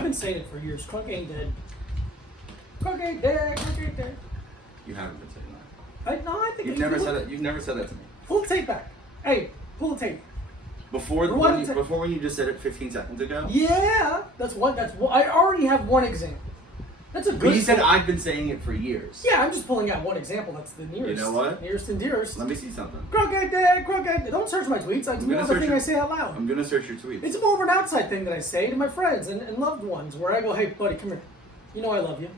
I've been saying it for years. Crunk ain't dead. Crunk ain't dead. Crunk ain't dead. You haven't been saying that. I think You've never said that. You've never said that to me. Pull the tape back. Hey, pull the tape. Before Rewind the tape. when you just said it 15 seconds ago. Yeah, that's one. I already have one example. That's a good. But you said I've been saying it for years. Yeah, I'm just pulling out one example. That's the nearest. You know what? Nearest and dearest. Let me see something. Crunk ain't dead. Crunk ain't dead. Don't search my tweets. It's more of a thing I say out loud. I'm gonna search your tweets. It's more of an outside thing that I say to my friends and loved ones, where I go, "Hey, buddy, come here. You know I love you.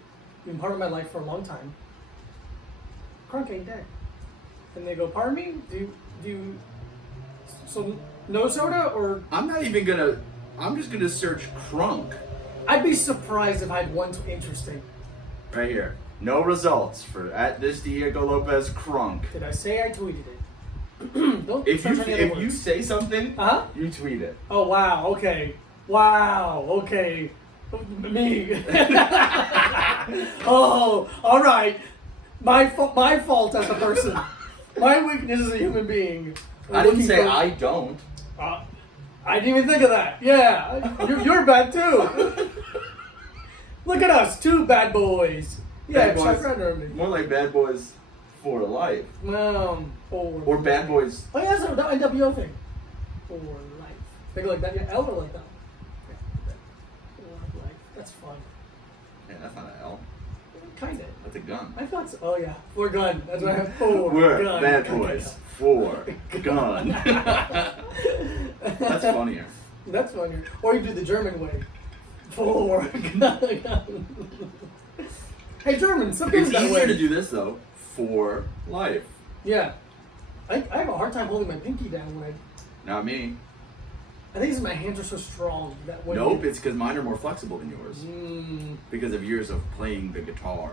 You've been part of my life for a long time. Crunk ain't dead." And they go, "Pardon me? Do you? So no soda or?" I'm not even gonna. I'm just gonna search crunk I'd be surprised if I had one interesting. right here. No results for @this Diego Lopez crunk. Did I say I tweeted it? Don't If search any other you words. say something, Uh-huh. you tweet it. Oh wow. Okay. Wow. Okay. Me. Oh, all right. My fault as a person. My weakness as a human being. I didn't say Looking for- I don't. I didn't even think of that. Yeah, you're bad too. Look at us, two bad boys. Yeah, Bad Chuck boys. Redder me. More like bad boys for life. Or bad boys. Oh yeah, that's the NWO thing. For life. Think like that. Yeah, L or like that. For life. That's fun. Yeah, that's not an L. Kinda. That's a gun. I thought so. Oh yeah, for gun. That's what I have. For We're gun. bad boys for gun. That's funnier. That's funnier. Or you do the German way. For gun. Hey, German. Some It's people that easier way. to do this though. For life. Yeah. I have a hard time holding my pinky down when Not me. I think it's my hands are so strong that when Nope, it's because mine are more flexible than yours. Mm, Because of years of playing the guitar.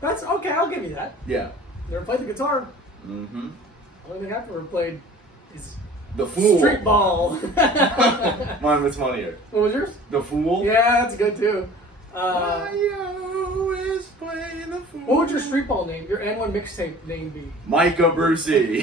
that's okay. I'll give you that. Yeah. Never played the guitar. Mm-hmm. Only thing I've ever played is The Fool. street ball. Mine was funnier. What was yours? The Fool. Yeah, that's good too. I always play the Fool. What would your street ball name, your N1 mixtape name be? Micah Brucey.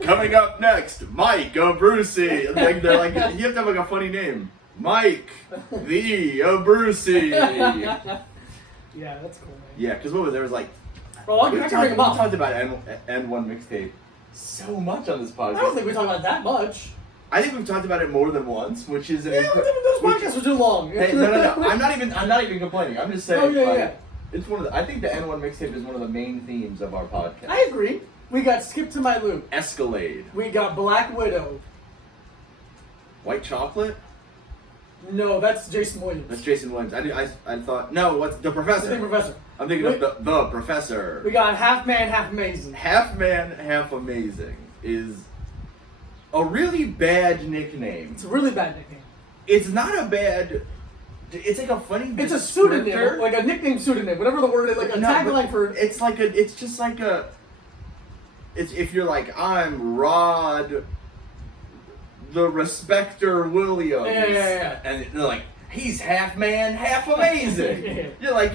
Coming up next, Mike Brucey. Like they're like, you have to have like a funny name. Mike the Brucey. Yeah, that's cool, man. Yeah, because what was there was like Well, I we can talked, bring we them up. talked about N1 mixtape so much on this podcast. I don't think we talk about that much. I think we've talked about it more than once, which is an Yeah, those podcasts are too long. Hey, no. I'm not even complaining. I'm just saying. Oh, yeah, like, yeah. It's one of the, I think the N1 mixtape is one of the main themes of our podcast. I agree. We got Skip to My Loop. Escalade. We got Black Widow. White chocolate. No, that's Jason Williams. That's Jason Williams. I thought no. What's the professor? The Professor. I'm thinking of the professor. We got Half Man, Half Amazing. Half man, half amazing is a really bad nickname. It's a really bad nickname. It's not a bad. It's like a funny. It's a descriptor. pseudonym, like a nickname pseudonym, whatever the word is, like a No, tagline but for. It's like a. It's just like a. It's if you're like I'm Rod, the Respecter Williams. Yeah. And they're like he's half man, half amazing. Yeah. You're like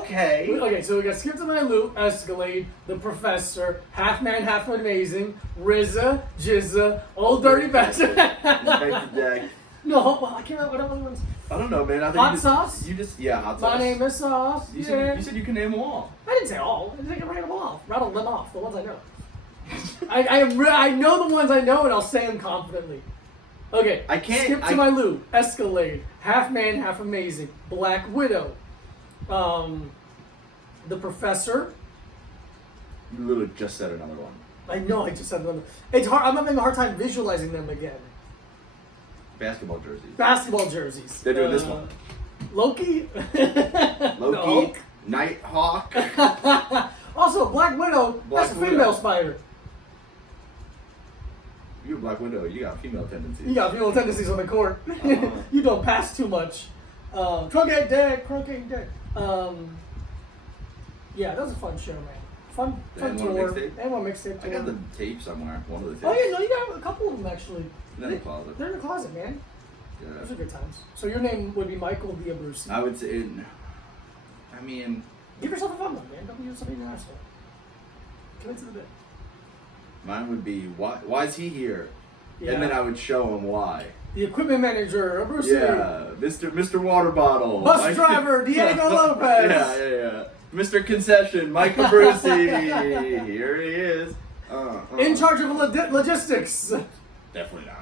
okay. Okay, so we got Skip to My Loop, Escalade, The Professor, Half Man, Half Amazing, RZA, Jizza, Old Dirty Bastard. Inspector Deck. No, well, I can't remember what other ones. I don't know, man. I think Hot you just, sauce? You just hot sauce. My name is Sauce. You Yeah. said you can name them all. I didn't say all. I think I ran them off. Rattled them off. The ones I know. I know the ones I know, and I'll say them confidently. Okay. I can't- Skip to My Loop, Escalade, Half Man, Half Amazing, Black Widow, The Professor. You literally just said another one. I know. I just said them. It's hard. I'm having a hard time visualizing them again. Basketball jerseys. Basketball jerseys. They're doing this one. Loki. Loki. Nighthawk. Also, Black Widow. Black that's a Widow. female spider. You're a Black Widow. You got female tendencies. You got female tendencies on the court. Uh-huh. You don't pass too much. Crunk ain't dead. Crunk ain't dead. Yeah, that was a fun show, man. Fun And one tour. mixtape? And one mixtape I got tour. the tape somewhere. One of the tapes. Oh yeah, no, you got a couple of them actually. In the closet. They're in the closet, man. Those are Yeah. good times. So your name would be Michael Diabrusi. I would say. I mean, Give yourself a fun one, man. Don't be something in your asshole. Commit to the bit. mine would be why is he here? Yeah. And then I would show him why. The equipment manager, Brucey. Yeah, Mr. Water Bottle. Bus driver, Diego Lopez. Yeah. Mr. Concession, Michael Brucey. Here he is. In charge of logistics. Definitely not.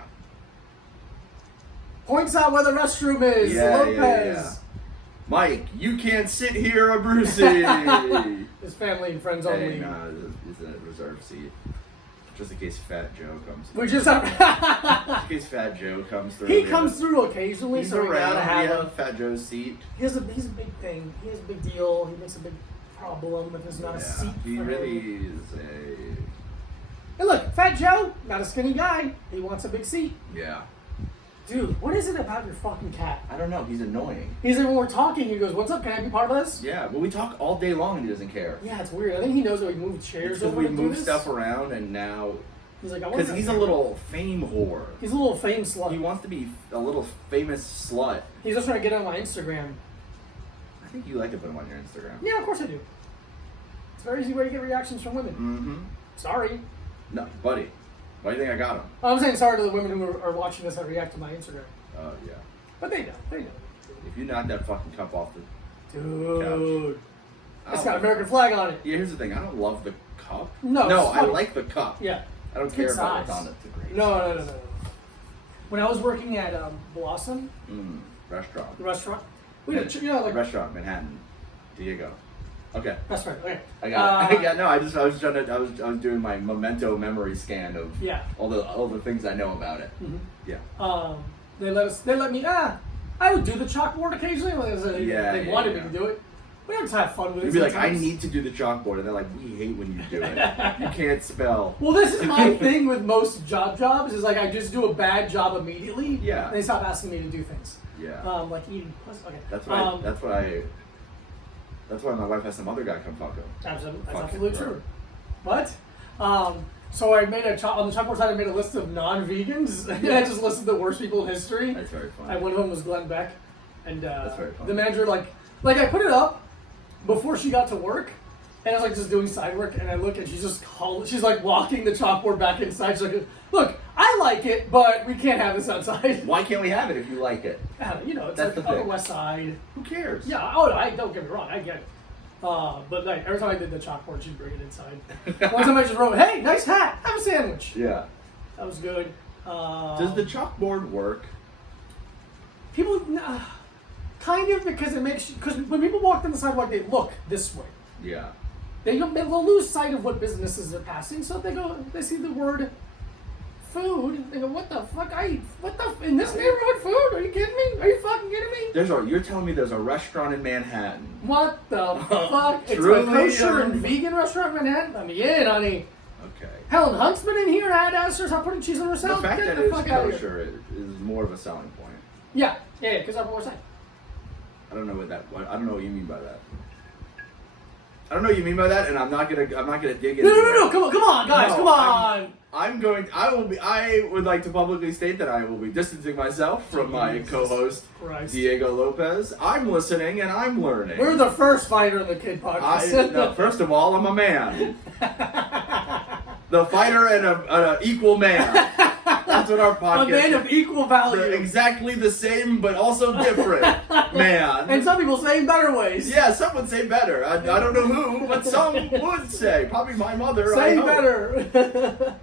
Points out where the restroom is, Lopez. Yeah. Mike, you can't sit here, Brucey. His family and friends Hey, only. no, it's a reserved seat. Just in case Fat Joe comes. We just Just in case Fat Joe comes through. He comes through occasionally, He's so we around. gotta have Yeah, him. Fat Joe's seat. He's a big thing. He has a big deal. He makes a big problem if there's not a seat He for really him. is a. Hey, look, Fat Joe, not a skinny guy. He wants a big seat. Yeah. Dude, what is it about your fucking cat? I don't know. He's annoying. He's like, when we're talking, he goes, "What's up? Can I be part of this?" Yeah, but we talk all day long and he doesn't care. Yeah, it's weird. I think he knows that we move chairs Because over we to do move this. stuff around and now. He's like, I want Because he's a little fame whore. He's a little fame slut. He wants to be a little famous slut. He's just trying to get on my Instagram. I think you like to put him on your Instagram. Yeah, of course I do. It's a very easy way to get reactions from women. Mm-hmm. Sorry. No, buddy. Why do you think I got him? I'm saying sorry to the women who are watching this and react to my Instagram. Oh, yeah. But they know. They know. If you knock that fucking cup off the... Dude. I It's don't- got an American flag on it. Yeah, here's the thing. I don't love the cup. No, No, it's I funny. like the cup. Yeah. I don't It's care good about what's size. on it. It's a great No. When I was working at Blossom, Restaurant. the restaurant, we had a, like Restaurant, Manhattan. Diego. Okay. restaurant. Okay. I got it. No, I was doing my memento memory scan of Yeah. all the things I know about it. Mhm. Yeah. They let me. I would do the chalkboard occasionally. They wanted me to do it. We had to have fun with it. You'd be like, I sometimes. need to do the chalkboard, and they're like, we hate when you do it. You can't spell. Well, this is my thing with most jobs is like I just do a bad job immediately. Yeah. And they stop asking me to do things. Yeah. Like eating pussy. Okay. That's why my wife has some other guy come talk to him. Absolutely, that's Fuck absolutely it, true. But, so I made on the chalkboard side. I made a list of non-vegans. And I just listed the worst people in history. That's very funny. And one of them was Glenn Beck. And That's very funny. the manager, like I put it up before she got to work. And I was like just doing side work, and I look, and she's like walking the chalkboard back inside. She's like, "Look, I like it, but we can't have this outside." Why can't we have it if you like it? It's That's like the Upper thing. West Side. Who cares? Yeah. Oh, I don't get me wrong, I get it. But like every time I did the chalkboard, she'd bring it inside. One time I just wrote, "Hey, nice hat. Have a sandwich." Yeah. That was good. Does the chalkboard work? People kind of because when people walk down the sidewalk, they look this way. Yeah. They'll lose sight of what businesses they're passing. So if they see the word food, they go, "What the fuck? In this neighborhood food? Are you kidding me? Are you fucking kidding me?" You're telling me there's a restaurant in Manhattan. What the fuck? It's a Truly, kosher and vegan restaurant in Manhattan. Let me in, honey. Okay. Helen Huntsman in here had asked her stop putting cheese on her The salad. fact Get that the it's fuck out of here. kosher is more of a selling point. Yeah, because Upper West Side. I don't know I don't know what you mean by that. I don't know what you mean by that, and I'm not gonna dig into No, it. come on, guys, No, come on. I would like to publicly state that I will be distancing myself from my Jesus co-host Christ. Diego Lopez. I'm listening and I'm learning. We're the first fighter in the Kid podcast. No, first of all, I'm a man. The fighter and an equal man. That's what our podcast A man of equal value. They're exactly the same, but also different, man. And some people say in better ways. Yeah, some would say better. I don't know who, but some would say. Probably my mother. I Say hope. better.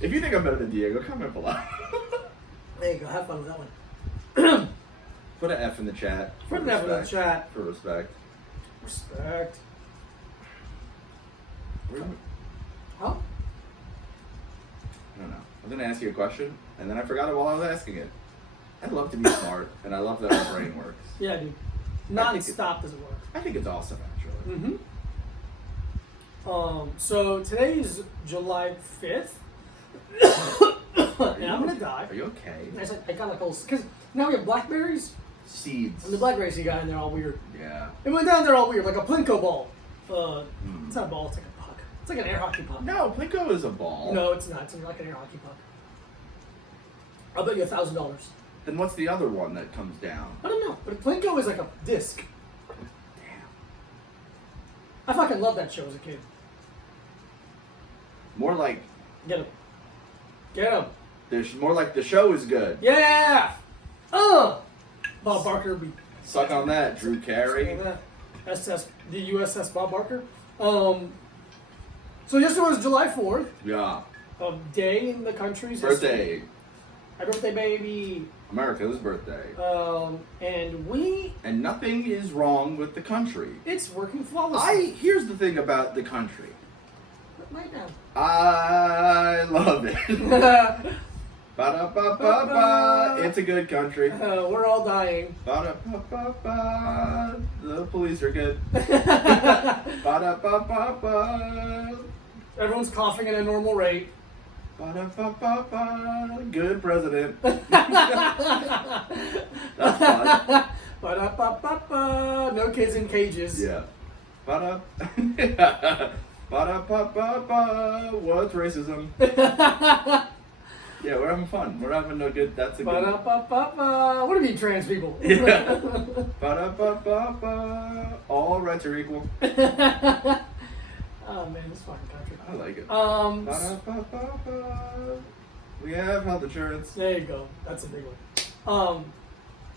If you think I'm better than Diego, comment below. There you go. Have fun with that one. Put an F in the chat. Put an F in the respect. chat. For respect. Respect. Where- Huh? I don't know. I was going to ask you a question, and then I forgot it while I was asking it. I'd love to be smart, and I love that our brain works. Yeah, dude. Non-stop does it work. I think it's awesome, actually. So today is July 5th. And I'm gonna die. Are you okay? I got like because now we have blackberries, Seeds. and the blackberries you got, and they're all weird. Yeah. It went down, they're all weird, like a Plinko ball. Hmm. It's not a ball, it's like a puck. It's like an air hockey puck. No, Plinko is a ball. No, it's not. It's like an air hockey puck. I'll bet you $1,000. Then what's the other one that comes down? I don't know, but a Plinko is like a disc. Damn. I fucking loved that show as a kid. More like Get him. Get him. There's more like the show is good. Yeah. Bob Barker be Suck on that, Drew Carey. the USS Bob Barker. So yesterday was July 4th, Yeah. a day in the country's Birthday. history. My birthday, baby. America's birthday. And And nothing is wrong with the country. it's working flawlessly. Here's the thing about the country. Right now. I love it. Ba-da-ba-ba-ba. It's a good country. We're all dying. Ba-da-ba-ba-ba. The police are good. Ba-da-ba-ba-ba. Everyone's coughing at a normal rate. Ba-da-ba-ba-ba. Good president. That's fun. Ba-da-ba-ba-ba. No kids in cages. Yeah. Ba-da. Ba-da-ba-ba-ba. What's racism? Yeah, we're having fun. We're having a good. That's a good. Ba-da-ba-ba-ba. What do you mean, trans people? Yeah. Ba-da-ba-ba-ba. All rights are equal. Oh man, this fucking country. I like it. There We have health insurance. you go. That's a big one.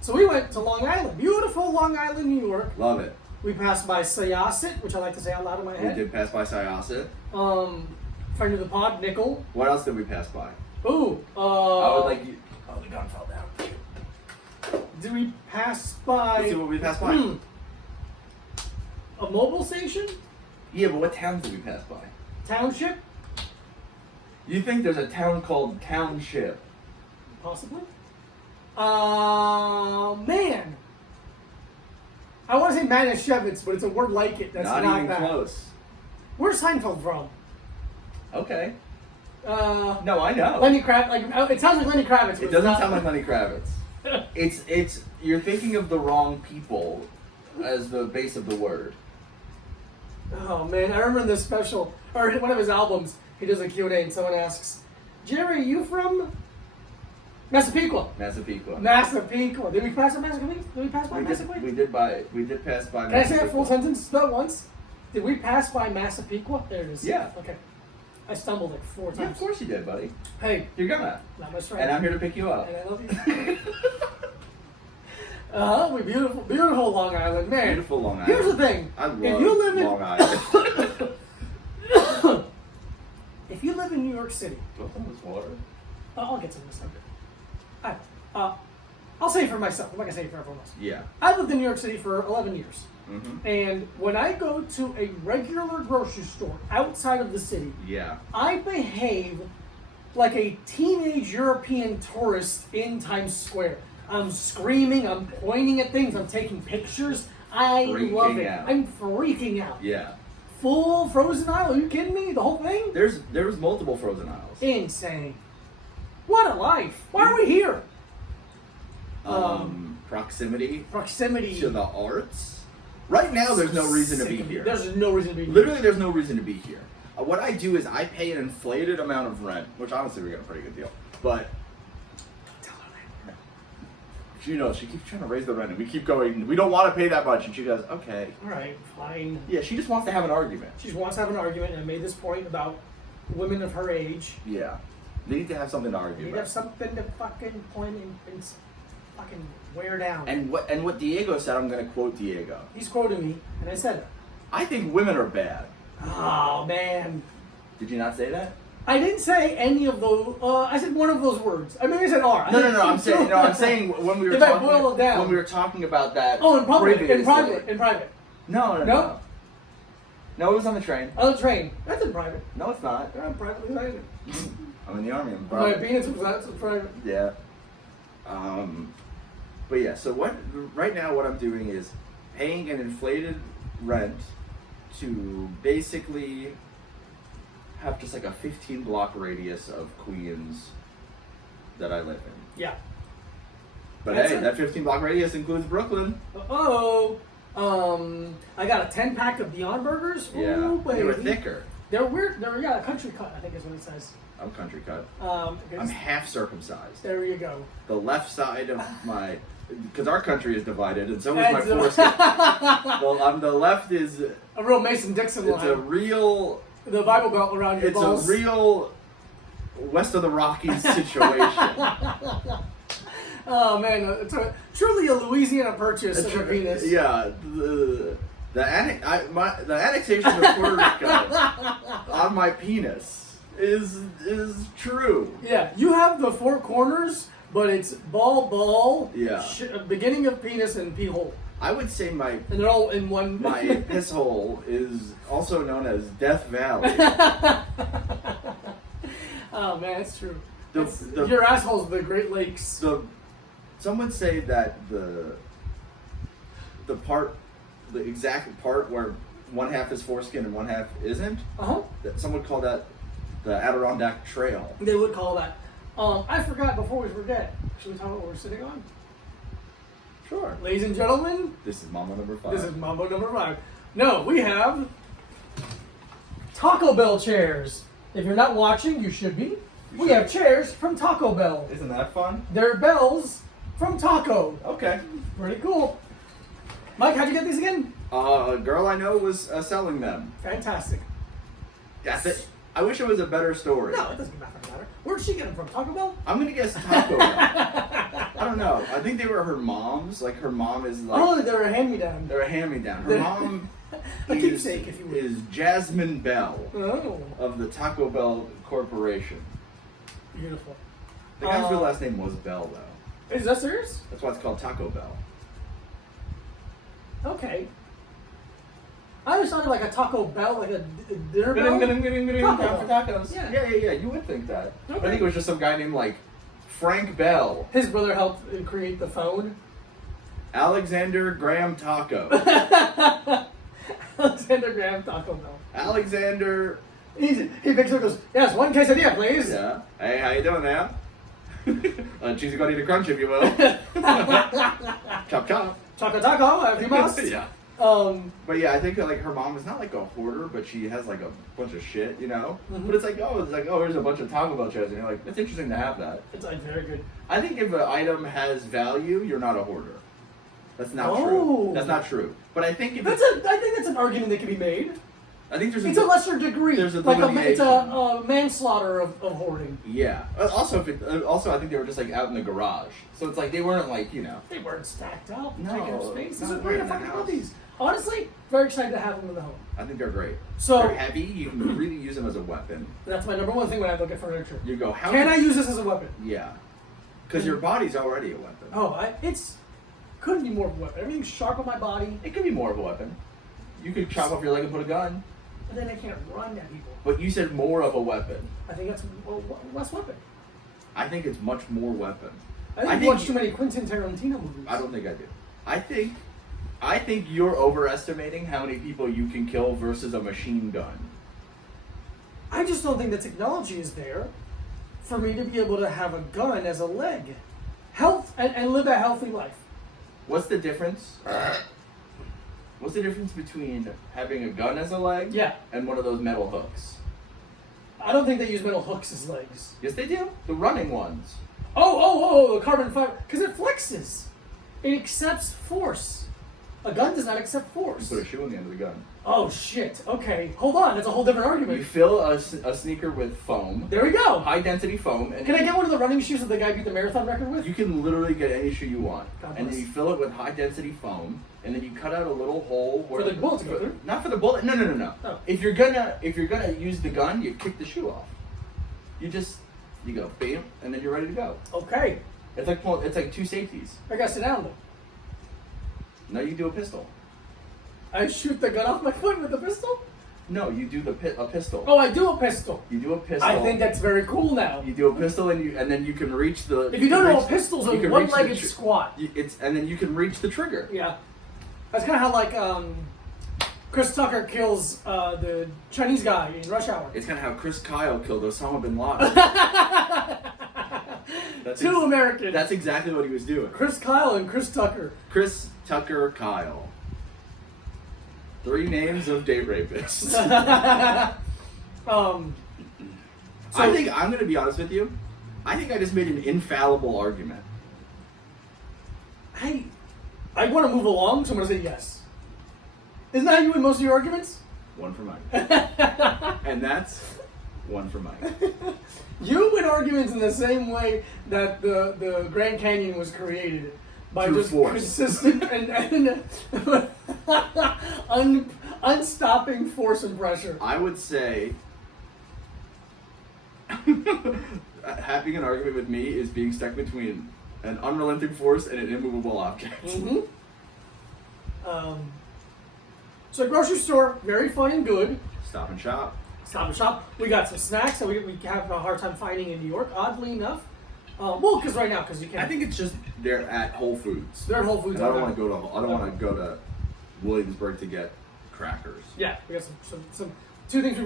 So we went to Long Island, beautiful Long Island, New York. Love it. We passed by Syosset, which I like to say out loud in my We head. did pass by Syosset. Friend of the pod, Nickel. What else did we pass by? Ooh. I would like you. Oh, the gun fell down. Did we pass by? Let's see what we passed by. A mobile station? Yeah, but what towns did we pass by? Township? You think there's a town called Township? Possibly. Man. I want to say Manischewitz, but it's a word like it. That's not even that. close. Where's Where's Seinfeld from? Okay. No, I know. Lenny Kravitz. Like it sounds like Lenny Kravitz. but It it's doesn't not. sound like Lenny Kravitz. It's you're thinking of the wrong people as the base of the word. Oh man, I remember in this special or one of his albums. He does a Q&A and someone asks, "Jerry, you from Massapequa?" Massapequa. Massapequa. Did we pass by Massapequa? Did we pass by Massapequa? We did pass by. Can I say that full sentence spelled once? Did we pass by Massapequa? There it is. Yeah. Okay. I stumbled like 4 times. Yeah, of course you did, buddy. Hey, You're gonna. not my strength. And I'm here to pick you up. And I love you. We beautiful, beautiful Long Island, man. Beautiful Long Island. Here's the thing. I love if you live in Long Island. if you live in New York City, This water. I'll get to this later. I'll say it for myself. I'm not gonna say it for everyone else. Yeah. I lived in New York City for 11 years. Mm-hmm. And when I go to a regular grocery store outside of the city, Yeah. I behave like a teenage European tourist in Times Square. I'm screaming, I'm pointing at things, I'm taking pictures. I Freaking love it. out. I'm freaking out. Yeah. Full frozen aisle, are you kidding me? The whole thing? There was multiple frozen aisles. Insane. What a life. Why are we here? Proximity Proximity. to the arts. Right now, there's no reason to be here. There's no reason to be here. Literally, there's no reason to be here. What I do is I pay an inflated amount of rent, which honestly we got a pretty good deal. But she knows she keeps trying to raise the rent, and we keep going. We don't want to pay that much, and she goes, "Okay." All right, fine. Yeah, she just wants to have an argument. She just wants to have an argument, and I made this point about women of her age. Yeah, they need to have something to You argue need to have about. something to fucking point and fucking wear down. And what Diego said, I'm going to quote Diego. He's quoting me, and I said it. I think women are bad. Oh man, Did you not say that? I didn't say any of those. I said one of those words. I mean, I said R. No. I'm saying when we were If I talking, boil it down. when we were talking about that. Oh, in public, previously. in private. No. No? No, it was on the train. On the train. That's in private. No, it's not. I'm privately signed. I'm in the army. I'm My private. penis was that's private. Yeah. But yeah, so right now what I'm doing is paying an inflated rent to basically have just like a 15 block radius of Queens that I live in. Yeah. But That's hey, it. that 15 block radius includes Brooklyn. I got a 10-pack of Beyond Burgers. Yeah. Ooh, They were baby. thicker. They're weird. They're a country cut, I think is what it says. I'm country cut. Because- I'm half circumcised. there you go. The left side of my, because our country is divided, and so is my That's foreskin. Well, on the left is a real Mason Dixon it's a line. real The Bible belt around your it's balls. a real west of the Rockies situation. Oh man, it's truly a Louisiana purchase of a penis. Yeah, the annexation of Puerto Rico on my penis is true. Yeah, you have the four corners, but it's ball, Yeah. beginning of penis and pee hole, I would say my and they're all in one. piss hole is also known as Death Valley. Oh man, it's true. The- Your asshole's the Great Lakes. Some would say that the exact part where one half is foreskin and one half isn't, that some would call that the Adirondack Trail. They would call that. I forgot before we forget. Should we talk about what we're sitting on? Sure. Ladies and gentlemen, This is Mambo number 5. this is Mambo number 5. No, we have Taco Bell chairs. If you're not watching, you should be. We have chairs from Taco Bell. Isn't that fun? They're bells from Taco. Okay. Pretty cool. Mike, how'd you get these again? A girl I know was selling them. Fantastic. That's it. I wish it was a better story. No, it doesn't matter. Where'd she get them from? Taco Bell? I'm gonna guess Taco Bell. I don't know. I think they were her mom's. Like her mom is like Oh, they're a hand-me-down. they're a hand-me-down. Her They're- mom A keepsake, if you will. is Jasmine Bell Oh, of the Taco Bell Corporation. beautiful. The guy's real last name was Bell though. Is that serious? That's why it's called Taco Bell. Okay. I always thought of like a Taco Bell, like a dinner bell. Taco Taco for Bell. tacos. Yeah. Yeah. You would think that. I Okay. think it was just some guy named like Frank Bell, His brother helped create the phone. Alexander Graham Taco, Alexander Graham Taco Bell. Alexander. He picks up and goes, yes, one quesadilla, please. Yeah. Hey, how you doing there? Cheesy gordita crunch, if you will. Chop chop. Taco taco, if you must. Yeah. But yeah, I think that, like her mom is not like a hoarder, but she has like a bunch of shit, you know. Mhm. But it's like here's a bunch of Taco Bell chairs, and you're like, it's interesting to have that. It's like very good. I think if an item has value, you're not a hoarder. That's not Oh. true. That's not true. But I think if I think that's an argument that can be made. I think there's It's a lesser degree. There's a like it's delineation. a manslaughter of hoarding. Yeah. Also, I think they were just like out in the garage, so it's like they weren't like They weren't stacked up, No, taking up space. This not is great. I in the fucking love house. these. Honestly, very excited to have them in the home. I think they're great. So They're heavy. You can really use them as a weapon. that's my number one thing when I look at furniture. You go, how Can I use this as a weapon? Yeah. Because your body's already a weapon. Oh, it's couldn't be more of a weapon. Everything's sharp on my body, It could be more of a weapon. You could chop off your leg and put a gun. but then I can't run at people. But you said more of a weapon. I think that's less weapon. I think it's much more weapon. I think you watch too many Quentin Tarantino movies. I don't think I do. I think you're overestimating how many people you can kill versus a machine gun. I just don't think the technology is there for me to be able to have a gun as a leg. Health and live a healthy life. What's the difference? What's the difference between having a gun as a leg Yeah. and one of those metal hooks? I don't think they use metal hooks as legs. Yes, they do. The running ones. Oh, the carbon fiber. Because it flexes. It accepts force. A gun does not accept You force. put a shoe on the end of the gun. Oh, shit. Okay, hold on. That's a whole different You argument. fill a sneaker with foam, There we go. high density foam, and Can I get one of the running shoes that the guy beat the marathon record with? you can literally get any shoe you want, God and then bless. you fill it with high density foam, and then you cut out a little hole where For the bullet to go through? Not for the bullet. No. Oh. If you're gonna use the gun, you kick the shoe off. You go bam, and then you're ready to go. Okay. It's like two safeties. I gotta sit down though. Now you do a pistol. I shoot the gun off my foot with a pistol? No, you do a pistol. Oh, I do a pistol. You do a pistol. I think that's very cool now. You do a pistol, and then you can reach the. If you don't know reach- what pistols you are, can one reach the legged tr- squat. And then you can reach the trigger. Yeah. That's kind of how, like, Chris Tucker kills the Chinese guy in Rush Hour. It's kind of how Chris Kyle killed Osama bin Laden. Two Americans. That's exactly what he was doing. Chris Kyle and Chris Tucker. Chris Tucker Kyle. 3 names of date rapists. I think I'm going to be honest with you. I think I just made an infallible argument. I want to move along, so I'm going to say yes. Isn't that how you win most of your arguments? One for mine. And that's one for Mike. You win arguments in the same way that the Grand Canyon was created. By Through just force. consistent and unstopping force and pressure. I would say having an argument with me is being stuck between an unrelenting force and an immovable object. Mm-hmm. So grocery store, very fun and good. Stop and shop. Stop and shop. We got some snacks that we have a hard time finding in New York, oddly enough. Well, because right now, because you can't. I think it's just they're at Whole Foods. They're at Whole Foods. And I don't want to go to. I don't want to go to Williamsburg to get crackers. Yeah, we got some two things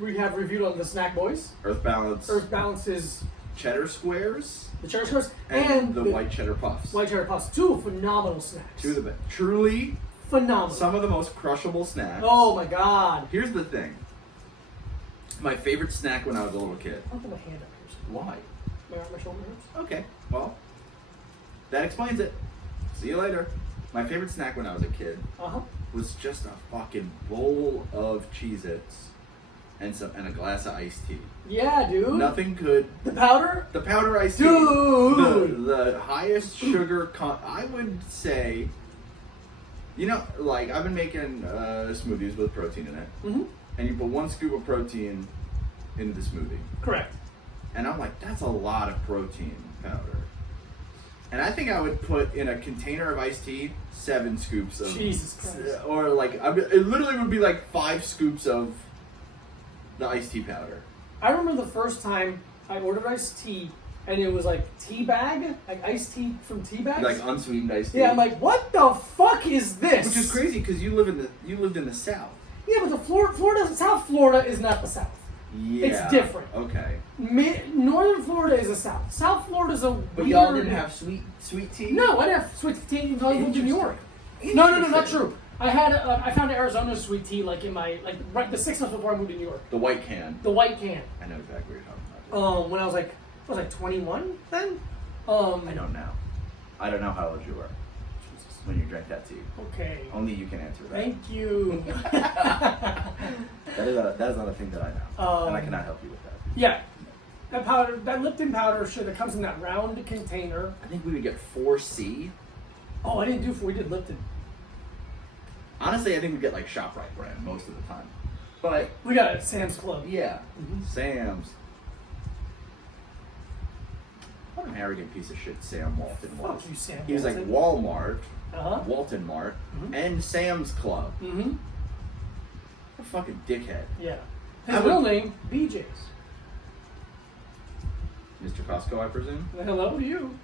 we have reviewed on the Snack Boys. Earth Balance. Earth Balance is Cheddar Squares. the cheddar squares And the white cheddar puffs. white cheddar puffs. Two phenomenal snacks. Two of the best. Truly, phenomenal. some of the most crushable snacks. Oh my god. Here's the thing. My favorite snack when I was a little kid. I'll put my hand up here. Why? My shoulder hurts. Okay, well, that explains it. See you later. My favorite snack when I was a kid Uh-huh. was just a fucking bowl of Cheez-Its and a glass of iced tea. Yeah, dude. Nothing could. The powder? The powder iced tea. Dude! The highest sugar I would say, you know, like I've been making smoothies with protein in it. Mm-hmm. And you put 1 scoop of protein into the smoothie. Correct. And I'm like, that's a lot of protein powder. And I think I would put in a container of iced tea 7 scoops of. Jesus Christ. Or like, it literally would be like 5 scoops of the iced tea powder. I remember the first time I ordered iced tea, and it was like tea bag, like iced tea from tea bags. Like unsweetened iced tea. Yeah, I'm like, what the fuck is this? Which is crazy because you lived in the South. Yeah, but the South Florida is not the South. Yeah. It's different. Okay. Northern Florida is the South. South Florida is a But weird... y'all didn't have sweet tea? No, I didn't have sweet tea until I moved to New York. Interesting. No, not true. I had I found Arizona sweet tea like in my right the 6 months before I moved to New York. The white can. The white can. I know exactly what you're talking about. When I was like 21 then. I don't know. I don't know how old you were when you drank that tea. Okay. Only you can answer that. Thank you. That is not a thing that I know, and I cannot help you with that. Yeah, that powder, that Lipton powder, shit that comes in that round container. I think we would get 4C. Oh, I didn't do we did Lipton. Honestly, I think we get like ShopRite brand most of the time, but We got it at Sam's Club. yeah, Mhm. Sam's. What an arrogant piece of shit Sam Walton was. Fuck you, Sam. He was like Walmart, Uh-huh. Walton Mart, Mhm. and Sam's Club. Mm-hmm. What a fucking dickhead. Yeah. I His would- real name, BJ's. Mr. Costco, I presume. Hello to you.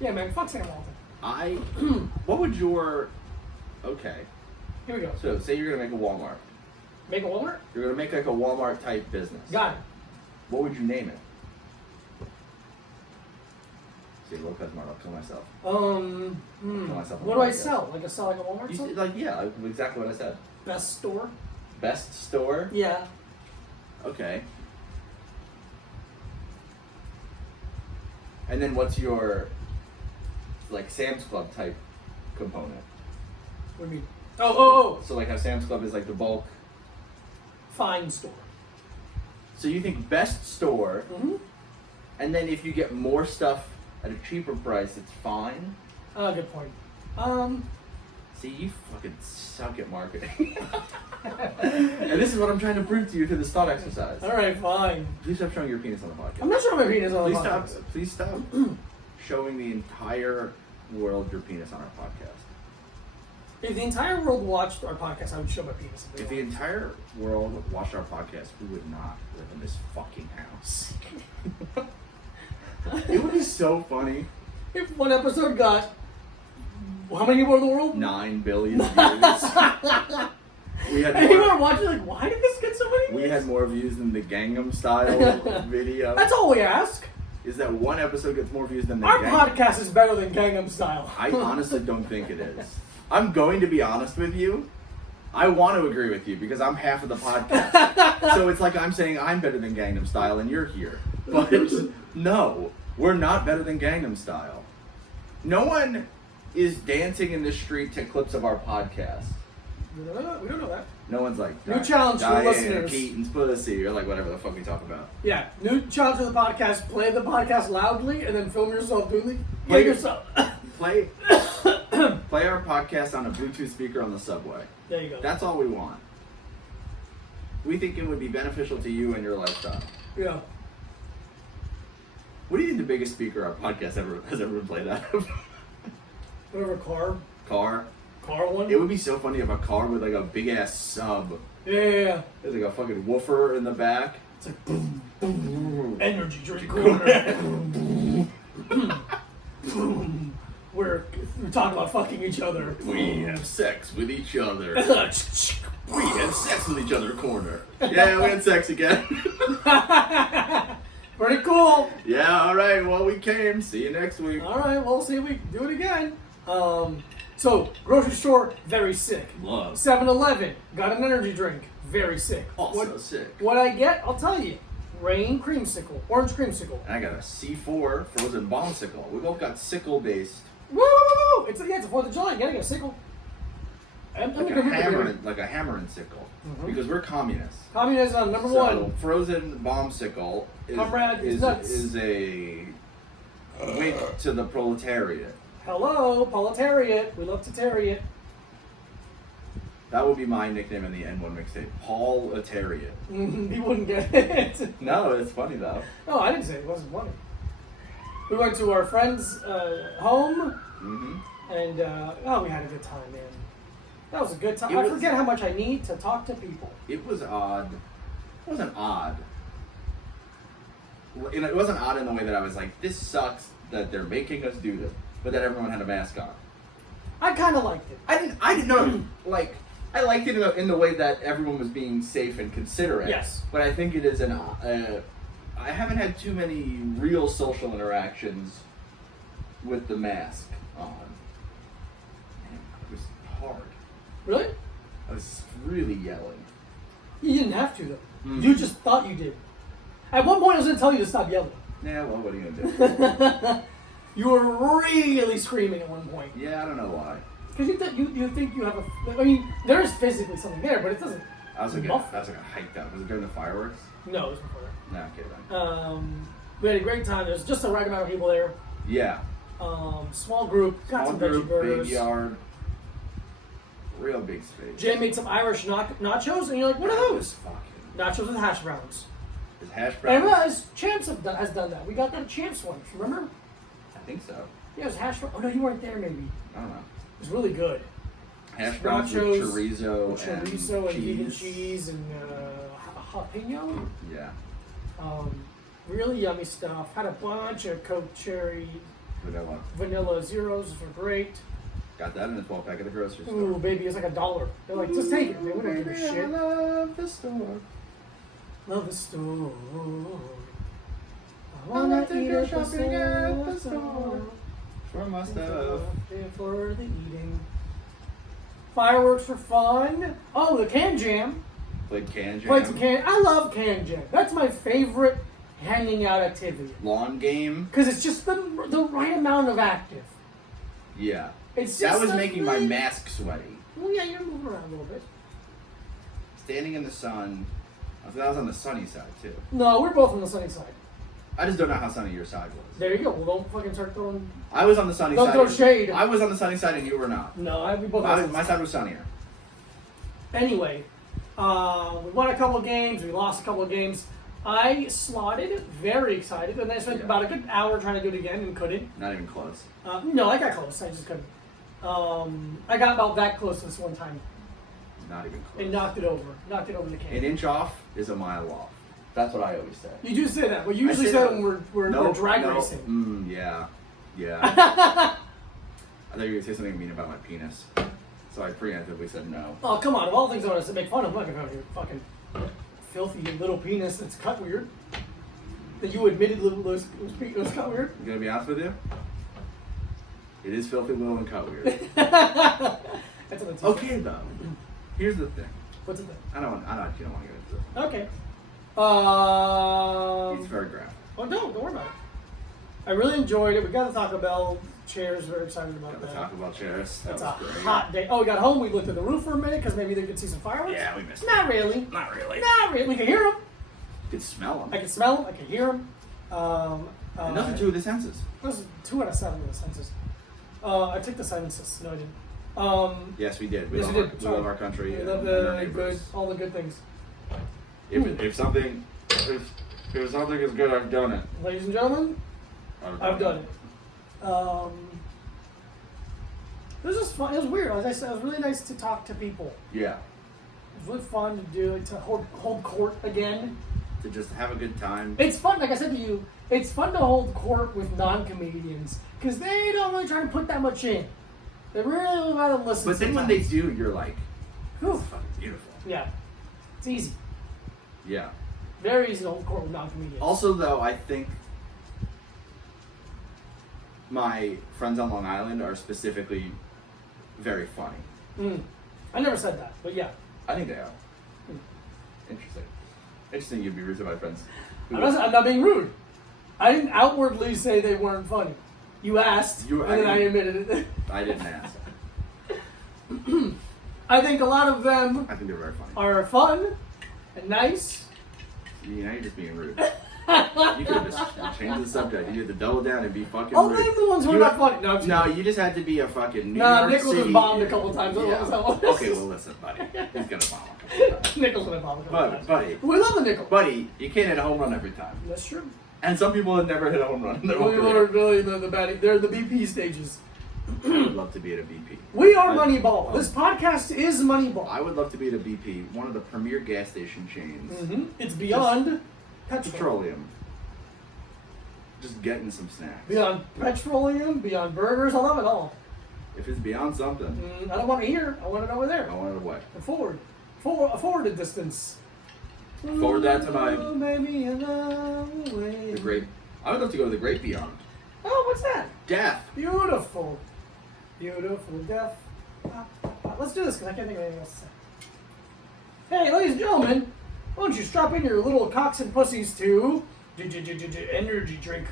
Yeah, man, fuck Sam Walton. What would your, okay, Here we go. so say you're gonna make a Walmart. Make a Walmart? You're gonna make like a Walmart type business. Got it. What would you name it? See, Lopez Mart, I'll kill myself. myself What on do I podcast. sell? Like I sell like a Walmart You store? said, like, yeah, like, exactly what I said. Best store? Best store? Yeah. Okay. And then what's your, like, Sam's Club type component? What do you mean? Oh. So, like, how Sam's Club is like the bulk. Fine store. So you think best store, Mm-hmm. and then if you get more stuff at a cheaper price, it's fine? Good point. See, you fucking suck at marketing. And this is what I'm trying to prove to you through this thought exercise. Alright, fine. Please stop showing your penis on the podcast. I'm not sure my penis on the Please stop. podcast. Please stop showing the entire world your penis on our podcast. If the entire world watched our podcast, I would show my penis. If the entire world watched our podcast, we would not live in this fucking house. It would be so funny. If one episode got how many people in the world? 9 billion views. We had And people more, are watching like, why did this get so many views? we had more views than the Gangnam Style video. That's all we ask. Is that one episode gets more views than the Our Gangnam? podcast is better than Gangnam Style. I honestly don't think it is. I'm going to be honest with you. I want to agree with you because I'm half of the podcast. So it's like I'm saying I'm better than Gangnam Style and you're here. But no, we're not better than Gangnam Style. No one is dancing in the street to clips of our podcast. We don't know that. No one's like, New challenge for Diane listeners. Keaton's pussy, or like whatever the fuck we talk about. Yeah, new challenge for the podcast. Play the podcast loudly and then film yourself doing the. Play yourself. Play our podcast on a Bluetooth speaker on the subway. There you go. That's all we want. We think it would be beneficial to you and your lifestyle. Yeah. What do you think the biggest speaker our podcast has ever been played out of? Whatever car one. It would be so funny if a car with like a big ass sub. Yeah. There's like a fucking woofer in the back. It's like boom, boom, energy drink corner. Boom, boom. We're talking about fucking each other. We have sex with each other. We have sex with each other corner. Yeah, we had sex again. Pretty cool. Yeah, alright, well we came. See you next week. Alright, we'll see if we do it again. So, grocery store, very sick. Love. 7-Eleven, got an energy drink, very sick. Also sick. What I get, I'll tell you. Rain creamsicle, orange creamsicle. And I got a C4 frozen bombsicle. We both got sickle based. Woo! It's a 4th of July, you gotta get a sickle. Like a hammer and sickle. Mm-hmm. Because we're communists. Communism, number So, one. frozen bombsicle Comrade is nuts. is a wink to the proletariat. Hello, proletariat. We love to tariat. That would be my nickname in the N1 mixtape. Paul-atariat. He wouldn't get it. No, it's funny though. No, I didn't say it wasn't funny. We went to our friend's home, and we had a good time, man. That was a good time. I forget how much I need to talk to people. It was odd. It wasn't odd. It wasn't odd in the way that I was like, this sucks that they're making us do this, but that everyone had a mask on. I kind of liked it. I didn't know. Like, I liked it in the way that everyone was being safe and considerate. Yes. But I think it is I haven't had too many real social interactions with the mask on. Man, it was hard. Really? I was really yelling. You didn't have to, though. Mm. You just thought you did. At one point, I was going to tell you to stop yelling. Yeah, well, what are you going to do? You were really screaming at one point. Yeah, I don't know why. Because you think you have a... I mean, there is physically something there, but it doesn't... I was like a hyped up. Was it during the fireworks? No, it was before that. No, okay then. We had a great time. There's just the right amount of people there. Yeah. Small group. Got Small some group, veggie burgers. big yard. Real big space. Jay made some Irish nachos, and you're like, what are those? Fucking... Nachos with hash browns. Is hash And browns? realize Champs has done that. We got that at Champs once, remember? I think so. Yeah, it was hash browns. Oh, no, you weren't there, maybe. I don't know. It was really good. Hash browns with chorizo and vegan cheese and jalapeno. Yeah. Really yummy stuff. Had a bunch of Coke Cherry Vanilla Zeros, which were great. Got that in a 12-pack at the grocery store. Ooh, baby, it's like $1. They're like, just take it. They wouldn't give a shit. I love the store. Love the store. I wanna wanna take eat you at the shopping at the store. For my stuff. For the eating. Fireworks for fun. Oh, the can jam. Played can jam. Played some can. I love can jam. That's my favorite hanging out activity. Lawn game. Because it's just the right amount of active. Yeah. It's just that was making my mask sweaty. Well, yeah, you're moving around a little bit. Standing in the sun. I was on the sunny side too. No, we're both on the sunny side. I just don't know how sunny your side was. There you go. Well, don't fucking start throwing... I was on the sunny side. Don't throw shade. I was on the sunny side and you were not. No, we both... My side was sunnier. Anyway, we won a couple of games. We lost a couple of games. I slotted, very excited, and I spent about a good hour trying to do it again and couldn't. Not even close. No, I got close. I just couldn't. I got about that close this one time. Not even close. And knocked it over. Knocked it over the can. An inch off is a mile off. That's what I always say. You do say that. Well, you usually say that when we're drag racing. Yeah. I thought you were going to say something mean about my penis. So I preemptively said no. Oh, come on. Of all things I want to make fun of, I'm not going to go your fucking filthy little penis that's cut weird. That you admitted was cut weird. I'm going to be honest with you. It is filthy little and cut weird. That's what okay, though. Here's the thing. What's the thing? You don't want to get into this. Okay. It's very graphic. Well, don't worry about it. I really enjoyed it. We got the Taco Bell chairs. Very excited about Got to that. talk about chairs. That It's was a great. hot day. Oh, we got home. We looked at the roof for a minute because maybe they could see some fireworks. Yeah, we missed it. Not really. Not really. Not really. We can hear them. You could smell them. I can smell them. I can hear them. Nothing to do with the senses. Those 2 out of 7 of the senses. I took the silences. No, I didn't. Yes, we did. We, Yes, love, we our, did. we love our country. We love and our the neighbors. good, all the good things. If something is good, I've done it. Ladies and gentlemen, I've done it. It was just fun. It was weird. As I said, it was really nice to talk to people. Yeah. It was really fun to do it, to hold court again. To just have a good time. It's fun, like I said to you, it's fun to hold court with non-comedians because they don't really try to put that much in. They really want to listen. But then when they do, you're like, Whew. it's fucking beautiful. Yeah, it's easy. Yeah. Very easy to hold court with non-comedians. Also, though, I think my friends on Long Island are specifically very funny. I never said that, but yeah. I think they are. Interesting. Interesting you'd be rude to my friends. I'm not being rude. I didn't outwardly say they weren't funny. You asked, and then I admitted it. I didn't ask. I think a lot of them I think they're very funny. are fun and nice. Now you're just being rude. You could have just changed the subject. You had to double down and be fucking Oh, rude. name the ones who are You not had- funny. No, I'm just No, kidding. you just had to be a fucking New Nah, York Nichols has City- bombed a couple times. Yeah. So- Okay, well listen, buddy. He's gonna bomb a couple times. Nichols would have bombed a couple times. Buddy, We love the nickel. buddy, you can't hit a home run every time. That's true. And some people have never hit a home run in their whole We are career. really the batting. They're the BP stages. I would love to be at a BP. We are Moneyball. This podcast is Moneyball. I would love to be at a BP, one of the premier gas station chains. It's beyond petrol. Petroleum. Just getting some snacks. Beyond petroleum, beyond burgers. I love it all. If it's beyond something, I don't want it here. I want it over there. I want it away. Forward. A forwarded distance. Forward that to my- Oh, baby, I love the way. The great. I would love to go to the great beyond. Oh, what's that? Death. Beautiful. Beautiful death. Let's do this because I can't think of anything else to say. Hey, ladies and gentlemen, why don't you strap in your little cocks and pussies to Energy Drink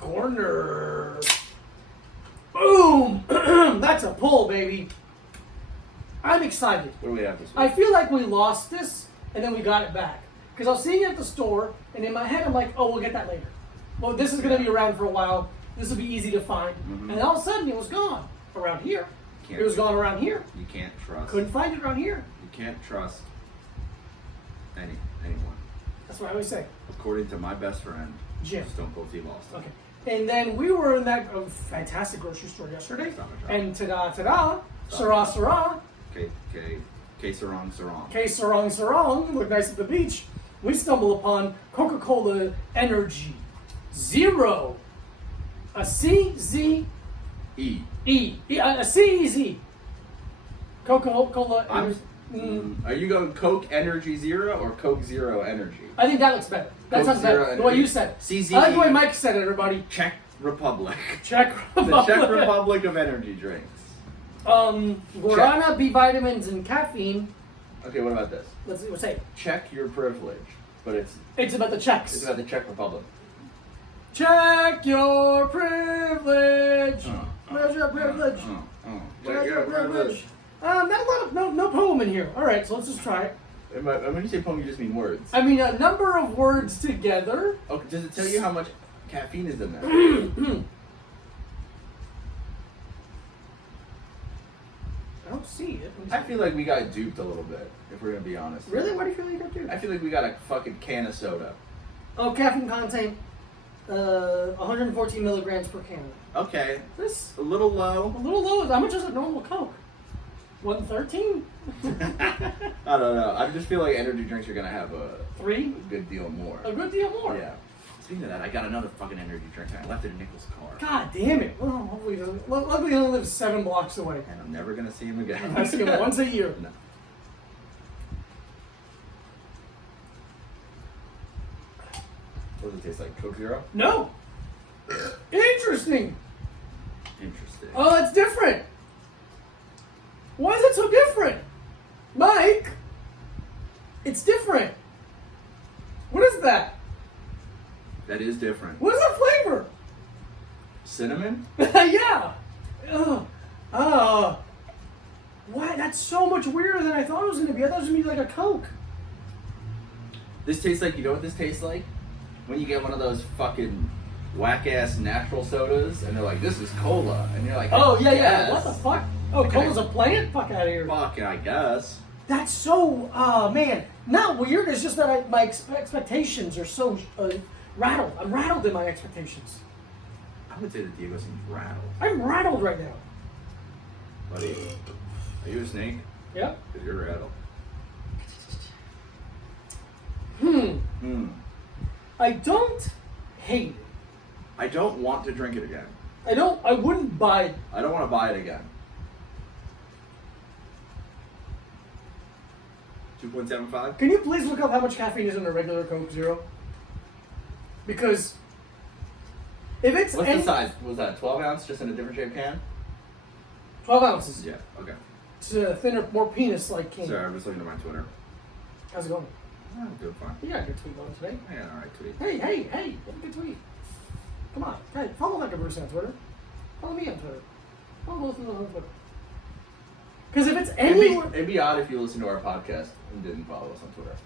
Corner. Boom! That's a pull, baby. I'm excited. What do we have this week? I feel like we lost this and then we got it back. Because I was seeing it at the store, and in my head I'm like, oh, we'll get that later. Well, this is going to be around for a while. This will be easy to find. And all of a sudden it was gone around here. Can't- It was gone around here. You can't trust. Couldn't find it around here. You can't trust anyone. That's what I always say. According to my best friend, Jim. Stone Cold Steve Austin. Okay. And then we were in that fantastic grocery store yesterday. Stop it, John. And ta-da, sarah, K Sarong Sarong. K sarong, look nice at the beach. We stumble upon Coca-Cola Energy Zero. A CZE. E. A CEZ. Coca-Cola I'm- Energy. Are you going Coke Energy Zero or Coke Zero Energy? I think that looks better. That Coke sounds Zero better. The way Energy. you said it. CZ. I like the way Mike said it, everybody. Czech Republic. Czech The Republic. Czech Republic of energy drinks. Guarana, B vitamins, and caffeine. Okay, what about this? Let's say Check your privilege, but it's about the checks. it's about the Czech Republic. Check your privilege. Where's your privilege? Check Where's your your privilege. privilege? Not a lot of no poem in here. All right, so let's just try it. When you say poem, you just mean words. I mean a number of words together. Okay, does it tell you how much caffeine is in there? I don't see it. I feel like we got duped a little bit, if we're gonna be honest. Really? What do you feel like you got to? I feel like we got a fucking can of soda. Oh, caffeine content, 114 milligrams per can. Okay, This a little low. a little low. How much is a normal Coke? 113? I don't know. I just feel like energy drinks are gonna have a 3? good deal more. A good deal more. Yeah. Speaking of that, I got another fucking energy drink. I left it in Nichols' car. God damn it. Well, hopefully he doesn't. Luckily he only lives 7 blocks away. And I'm never gonna see him again. I see him once a year. No. What does it taste like? Coke Zero? No. Interesting. Interesting. Oh, it's different. Why is it so different? Mike, it's different. What is that? That is different. What is that flavor? cinnamon? Yeah. Ugh. What? That's so much weirder than I thought it was gonna be. I thought it was gonna be like a Coke. This tastes like, you know what this tastes like? When you get one of those fucking whack-ass natural sodas, and they're like, this is cola. And you're like, Oh, yeah. yes. What the fuck? Oh, Okay. Cola's a plant? Fuck out of here. Fucking, I guess. That's so, man, not weird. It's just that my expectations are so rattled. I'm rattled in my expectations. I would say that Diego seems rattled. I'm rattled right now. Buddy, are you a snake? Yep. Because you're rattled. I don't hate it. I don't want to drink it again. I wouldn't buy it. I don't want to buy it again. 2.75? Can you please look up how much caffeine is in a regular Coke Zero? Because if it's What's the size? Was that 12 ounce, just in a different shaped can? 12 ounces. Yeah, okay. It's a thinner, more penis-like can. Sorry, I'm just looking at my Twitter. How's it going? Oh, good, fine. You got a good tweet going today. Yeah, alright, tweet. Hey, get a good tweet. Come on. Hey, follow Micah Bruce on Twitter. Follow me on Twitter. Follow both of them on Twitter. Because if it's anyone... It'd be odd if you listened to our podcast and didn't follow us on Twitter.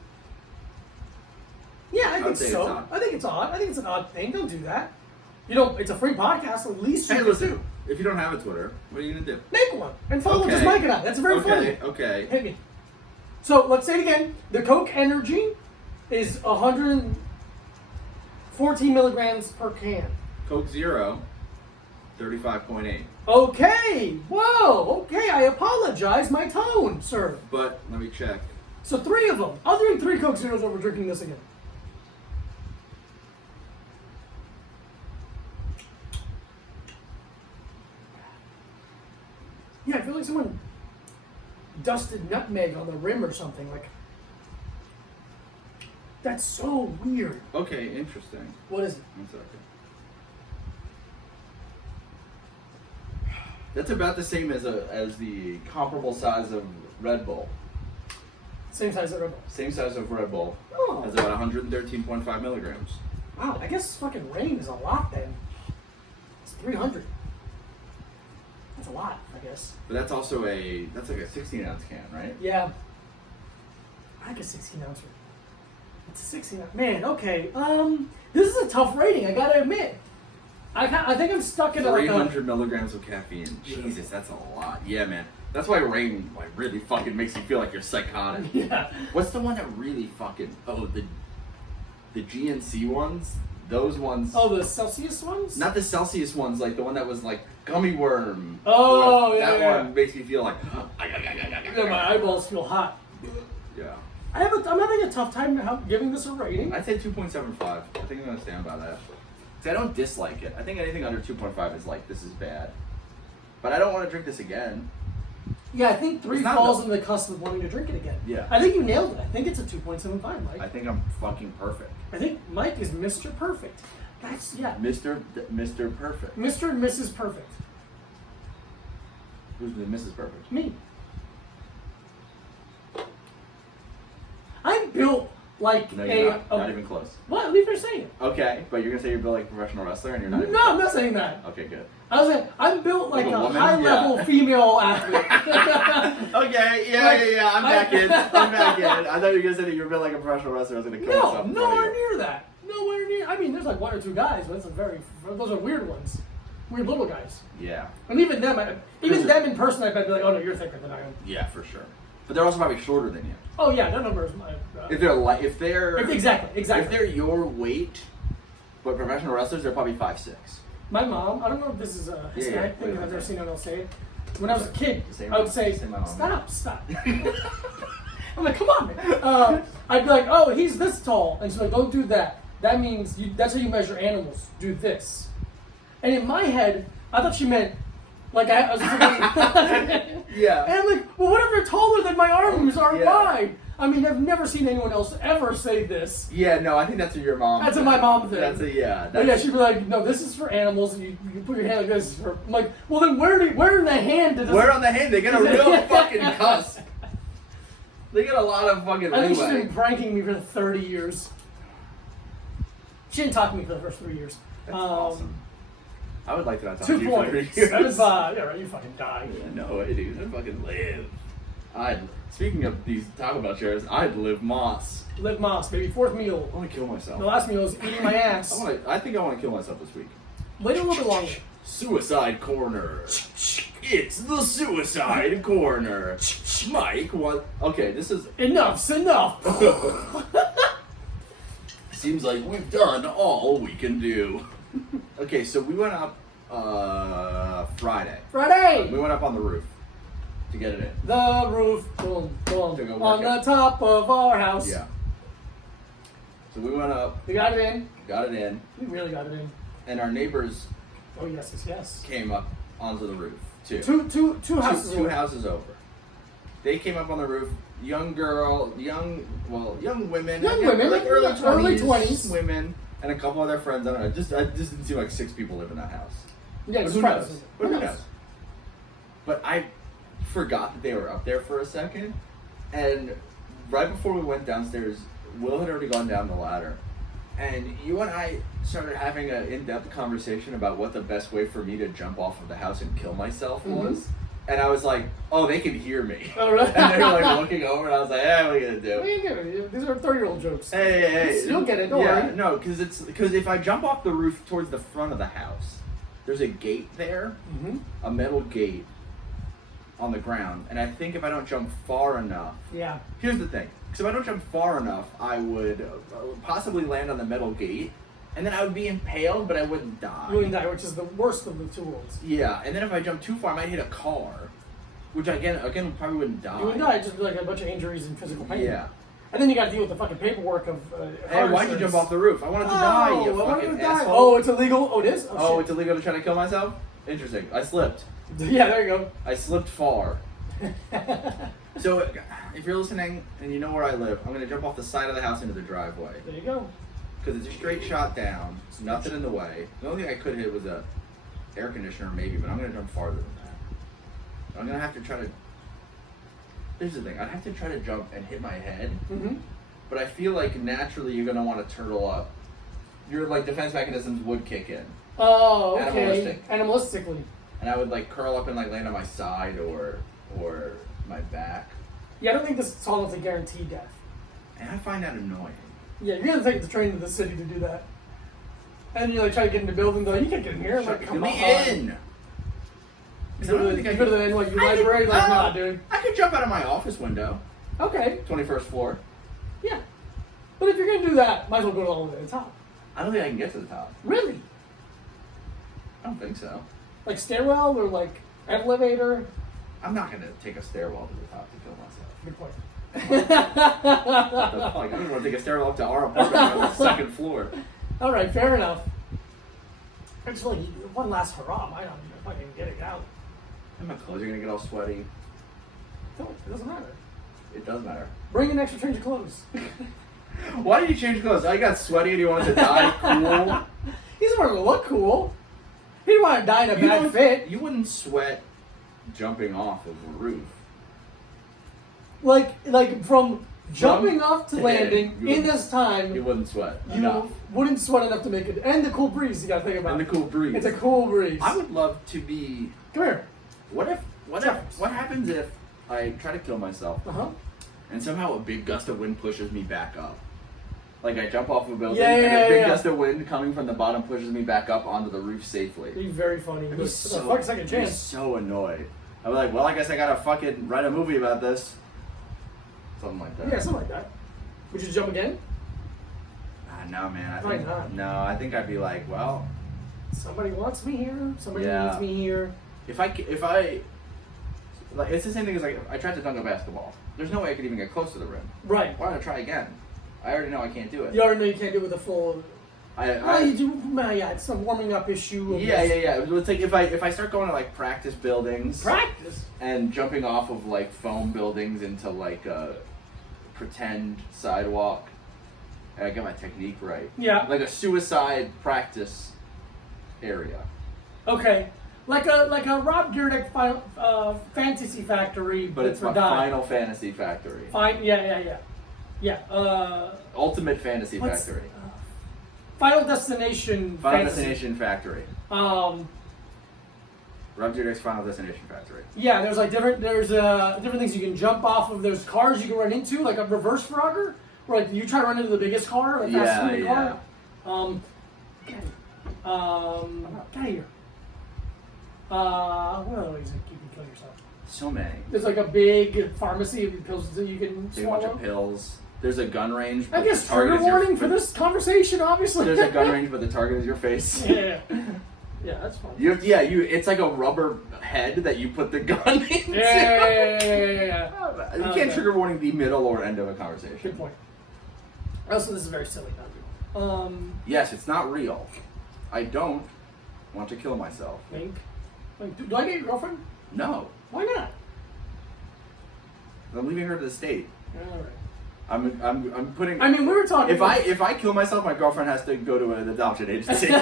Yeah, I would think say it's so. odd. I think it's odd. I think it's an odd thing. Don't do that. You know, it's a free podcast. At least you Hey, can listen, if you don't have a Twitter, what are you going to do? make one and follow Okay. just Mike and I. That's very funny. Okay. Hit me. So let's say it again. The Coke Energy is 114 milligrams per can. Coke Zero, 35.8. Okay. Whoa. Okay. I apologize. My tone, sir. But, let me check. So 3 of them. I'll drink 3 Coke Zeros over drinking this again. Yeah, I feel like someone dusted nutmeg on the rim or something. Like, that's so weird. Okay, interesting. What is it? 1 second. That's about the same as the comparable size of Red Bull. Same size as Red Bull. Same size of Red Bull. Oh. Has about 113.5 milligrams. Wow, I guess fucking rain is a lot then. It's 300. That's a lot, I guess. But that's also that's like a 16 ounce can, right? Yeah. I like a 16 ouncer. It's a 16 ounce. Man, okay. This is a tough rating, I gotta admit. I think I'm stuck in like 300 milligrams of caffeine. Jesus, that's a lot. Yeah, man. That's why rain like really fucking makes you feel like you're psychotic. Yeah. What's the one that really fucking the GNC ones? Those ones. Oh, the Celsius ones? Not the Celsius ones, like the one that was like gummy worm. Oh, That yeah. one makes me feel like. Yeah, my eyeballs feel hot. Yeah. I'm having a tough time giving this a rating. I'd say 2.75. I think I'm gonna stand by that. See, I don't dislike it. I think anything under 2.5 is like, this is bad. But I don't want to drink this again. Yeah, I think 3 It's not falls no- in the cusp of wanting to drink it again. Yeah. I think you nailed it. I think it's a 2.75, Mike. I think I'm fucking perfect. I think Mike is Mr. Perfect. That's, yeah. Mr. Perfect. Mr. and Mrs. Perfect. Who's the Mrs. Perfect? Me. I'm built like No, you're not. a... Not even close. What? Leave her saying it. Okay, but you're gonna say you're built like a professional wrestler and you're not even No, I'm not saying that. Okay, good. I was like, I'm built like Like a a woman? high-level Yeah. female athlete. Okay, yeah. I'm back in. I'm back in. I thought you were gonna say that you were built like a professional wrestler. I was gonna kill No, myself. nowhere near that. Nowhere near. I mean, there's like 1 or 2 guys, but those are weird ones. Weird little guys. Yeah. And even them, them in person, I bet be like, oh no, you're thicker than I am. Yeah, for sure. But they're also probably shorter than you. Oh yeah, that number is my. Exactly. If they're your weight, but professional wrestlers, they're probably 5'6". My mom, I don't know if this is a Hispanic thing, I've never seen anyone else say it. When I was a kid, Say I would say, my mom. stop. I'm like, come on, man. I'd be like, oh, he's this tall. And she's like, don't do that. That means, that's how you measure animals. Do this. And in my head, I thought she meant, like, I was thinking, Yeah. and I'm like, well, what if they're taller than my arms are Yeah. wide? I mean, I've never seen anyone else ever say this. Yeah, no, I think that's what your mom. That's what my mom did. But yeah, she'd be like, no, this is for animals, and you put your hand like this. For, I'm like, well, then where in the hand does Where on the hand? They got a real fucking cusp. They got a lot of fucking I think she's leeway. been pranking me for 30 years. She didn't talk to me for the first 3 years. That's awesome. I would like to not talk 2 to you for 3 points. years. That is, yeah, right, you fucking die. No way, dude. I fucking live. Speaking of these Taco Bell chairs, I'd live Moss. Live Moss, baby. 4th meal. I want to kill myself. The last meal is eating my ass. I think I want to kill myself this week. Wait a little bit longer. Suicide Corner. It's the Suicide Corner. Mike, what? Okay, this is... Enough's enough. Seems like we've done all we can do. Okay, so we went up Friday. Friday. We went up on the roof to get it in. The roof, boom, boom, To go work on the out. top of our house. Yeah. So we went up, We got it in. got it in, We really got it in. and our neighbors Oh yes, yes, yes. came up onto the roof too. Two houses. Two away. houses over. They came up on the roof. Young women. Young again, women, like early 20s. women, and a couple of their friends. I don't know. Just didn't seem like 6 people live in that house. Yeah, But it's who friends. knows? But who knows? But I forgot that they were up there for a second, and right before we went downstairs, Will had already gone down the ladder, and you and I started having an in-depth conversation about what the best way for me to jump off of the house and kill myself was. And I was like, "Oh, they can hear me." Oh, really? And they were like looking over, and I was like, "Yeah, what are you gonna do?" What are you doing? These are 30-year-old jokes. Hey. You'll get it, don't yeah, worry. no, because if I jump off the roof towards the front of the house, there's a gate there, Mm-hmm. a metal gate on the ground, and I think if I don't jump far enough, Yeah. here's the thing: because if I don't jump far enough, I would possibly land on the metal gate, and then I would be impaled, but I wouldn't die. You wouldn't die, which is the worst of the two worlds. Yeah, and then if I jump too far, I might hit a car, which again probably wouldn't die. You would die, just like a bunch of injuries and physical pain. Yeah. And then you got to deal with the fucking paperwork of. Hey, why'd you jump off the roof? I wanted to die, you I wanted fucking to die. asshole. Oh, it's illegal. Oh, it is. Oh, shit. it's illegal to try to kill myself? Interesting. I slipped. Yeah, there you go. I slipped far. So, if you're listening and you know where I live, I'm going to jump off the side of the house into the driveway. There you go. Because it's a straight shot down. There's nothing in the way. The only thing I could hit was a air conditioner maybe, but I'm going to jump farther than that. I'm going to have to try to... Here's the thing. I'd have to try to jump and hit my head. Mm-hmm. But I feel like naturally you're going to want to turtle up. Your like defense mechanisms would kick in. Oh, okay. Animalistic. Animalistically. And I would like curl up and like land on my side or my back. Yeah, I don't think this is tall enough to guarantee death. And I find that annoying. Yeah, you're gonna take the train to the city to do that. And you're like trying to get in the building, though. You can't get in here. I'm like, come Let on. me in. You go to the NYU library, like, nah, dude. I could jump out of my office window, Okay, 21st floor. yeah. But if you're gonna do that, might as well go all the way to the top. I don't think I can get to the top. Really? I don't think so. Like stairwell or like elevator? I'm not gonna take a stairwell to the top to kill myself. Good point. What the fuck? I don't want to take a stairwell up to our apartment on the second floor. All right, fair enough. Actually, one last hurrah. Might not even fucking get it out. And my clothes are gonna get all sweaty. It doesn't matter. It does matter. Bring an extra change of clothes. Why did you change clothes? I got sweaty and you wanted to die cool. He just wanted to look cool. He didn't want to die in a You bad don't- fit. You wouldn't sweat jumping off of a roof. Like from jumping off to to landing hitting, you in wouldn't- this time, You wouldn't sweat you enough. wouldn't sweat enough to make it. And the cool breeze you gotta think about. And the cool breeze. It's a cool breeze. I would love to be. Come here. What Jeffers. happens if I try to kill myself Uh huh. and somehow a big gust of wind pushes me back up? Like I jump off a building Yeah, and a big yeah. gust of wind coming from the bottom pushes me back up onto the roof safely. Be very funny. I'd But be it's a fucking second I'd be chance. so annoyed. I'd be like, well, I guess I gotta fucking write a movie about this. Something like that. Yeah, something like that. Would you jump again? No, man. Probably not. No, I think I'd be like, well, Somebody wants me here. Somebody Yeah. needs me here. if I like, it's the same thing as like I tried to dunk a basketball. There's no way I could even get close to the rim. Right. Why don't I try again? I already know I can't do it. You already know you can't do it with a full. I you do. Yeah, it's a warming up issue. Of yeah. this. It's like if I start going to like practice buildings Practice. and jumping off of like foam buildings into like a pretend sidewalk, and I get my technique right. Yeah. Like a suicide practice area. Okay. Like a Rob Dyrdek Fantasy Factory, But it's for my dying. Final Fantasy Factory. Yeah. Ultimate Fantasy What's- Factory. Final Destination. Final Fantasy. Destination Factory. Run to your next Final Destination factory. Yeah, there's like different things you can jump off of. There's cars you can run into, like a reverse Frogger, where like you try to run into the biggest car, like fast moving car. Get out of here. What other ways you can kill yourself? So many. There's like a big pharmacy of pills that you can Big swallow. bunch of pills. There's a gun range. I but guess the target trigger is your- warning for this conversation, obviously. There's a gun range, but the target is your face. Yeah, that's fun. You have to, it's like a rubber head that you put the gun into. Yeah. You can't trigger warning the middle or end of a conversation. Good point. Also, this is very silly. Yes, it's not real. I don't want to kill myself. Wink. Do I get your girlfriend? No. Why not? I'm leaving her to the state. All right. I'm putting. I mean, we were talking. If I kill myself, my girlfriend has to go to an adoption agency.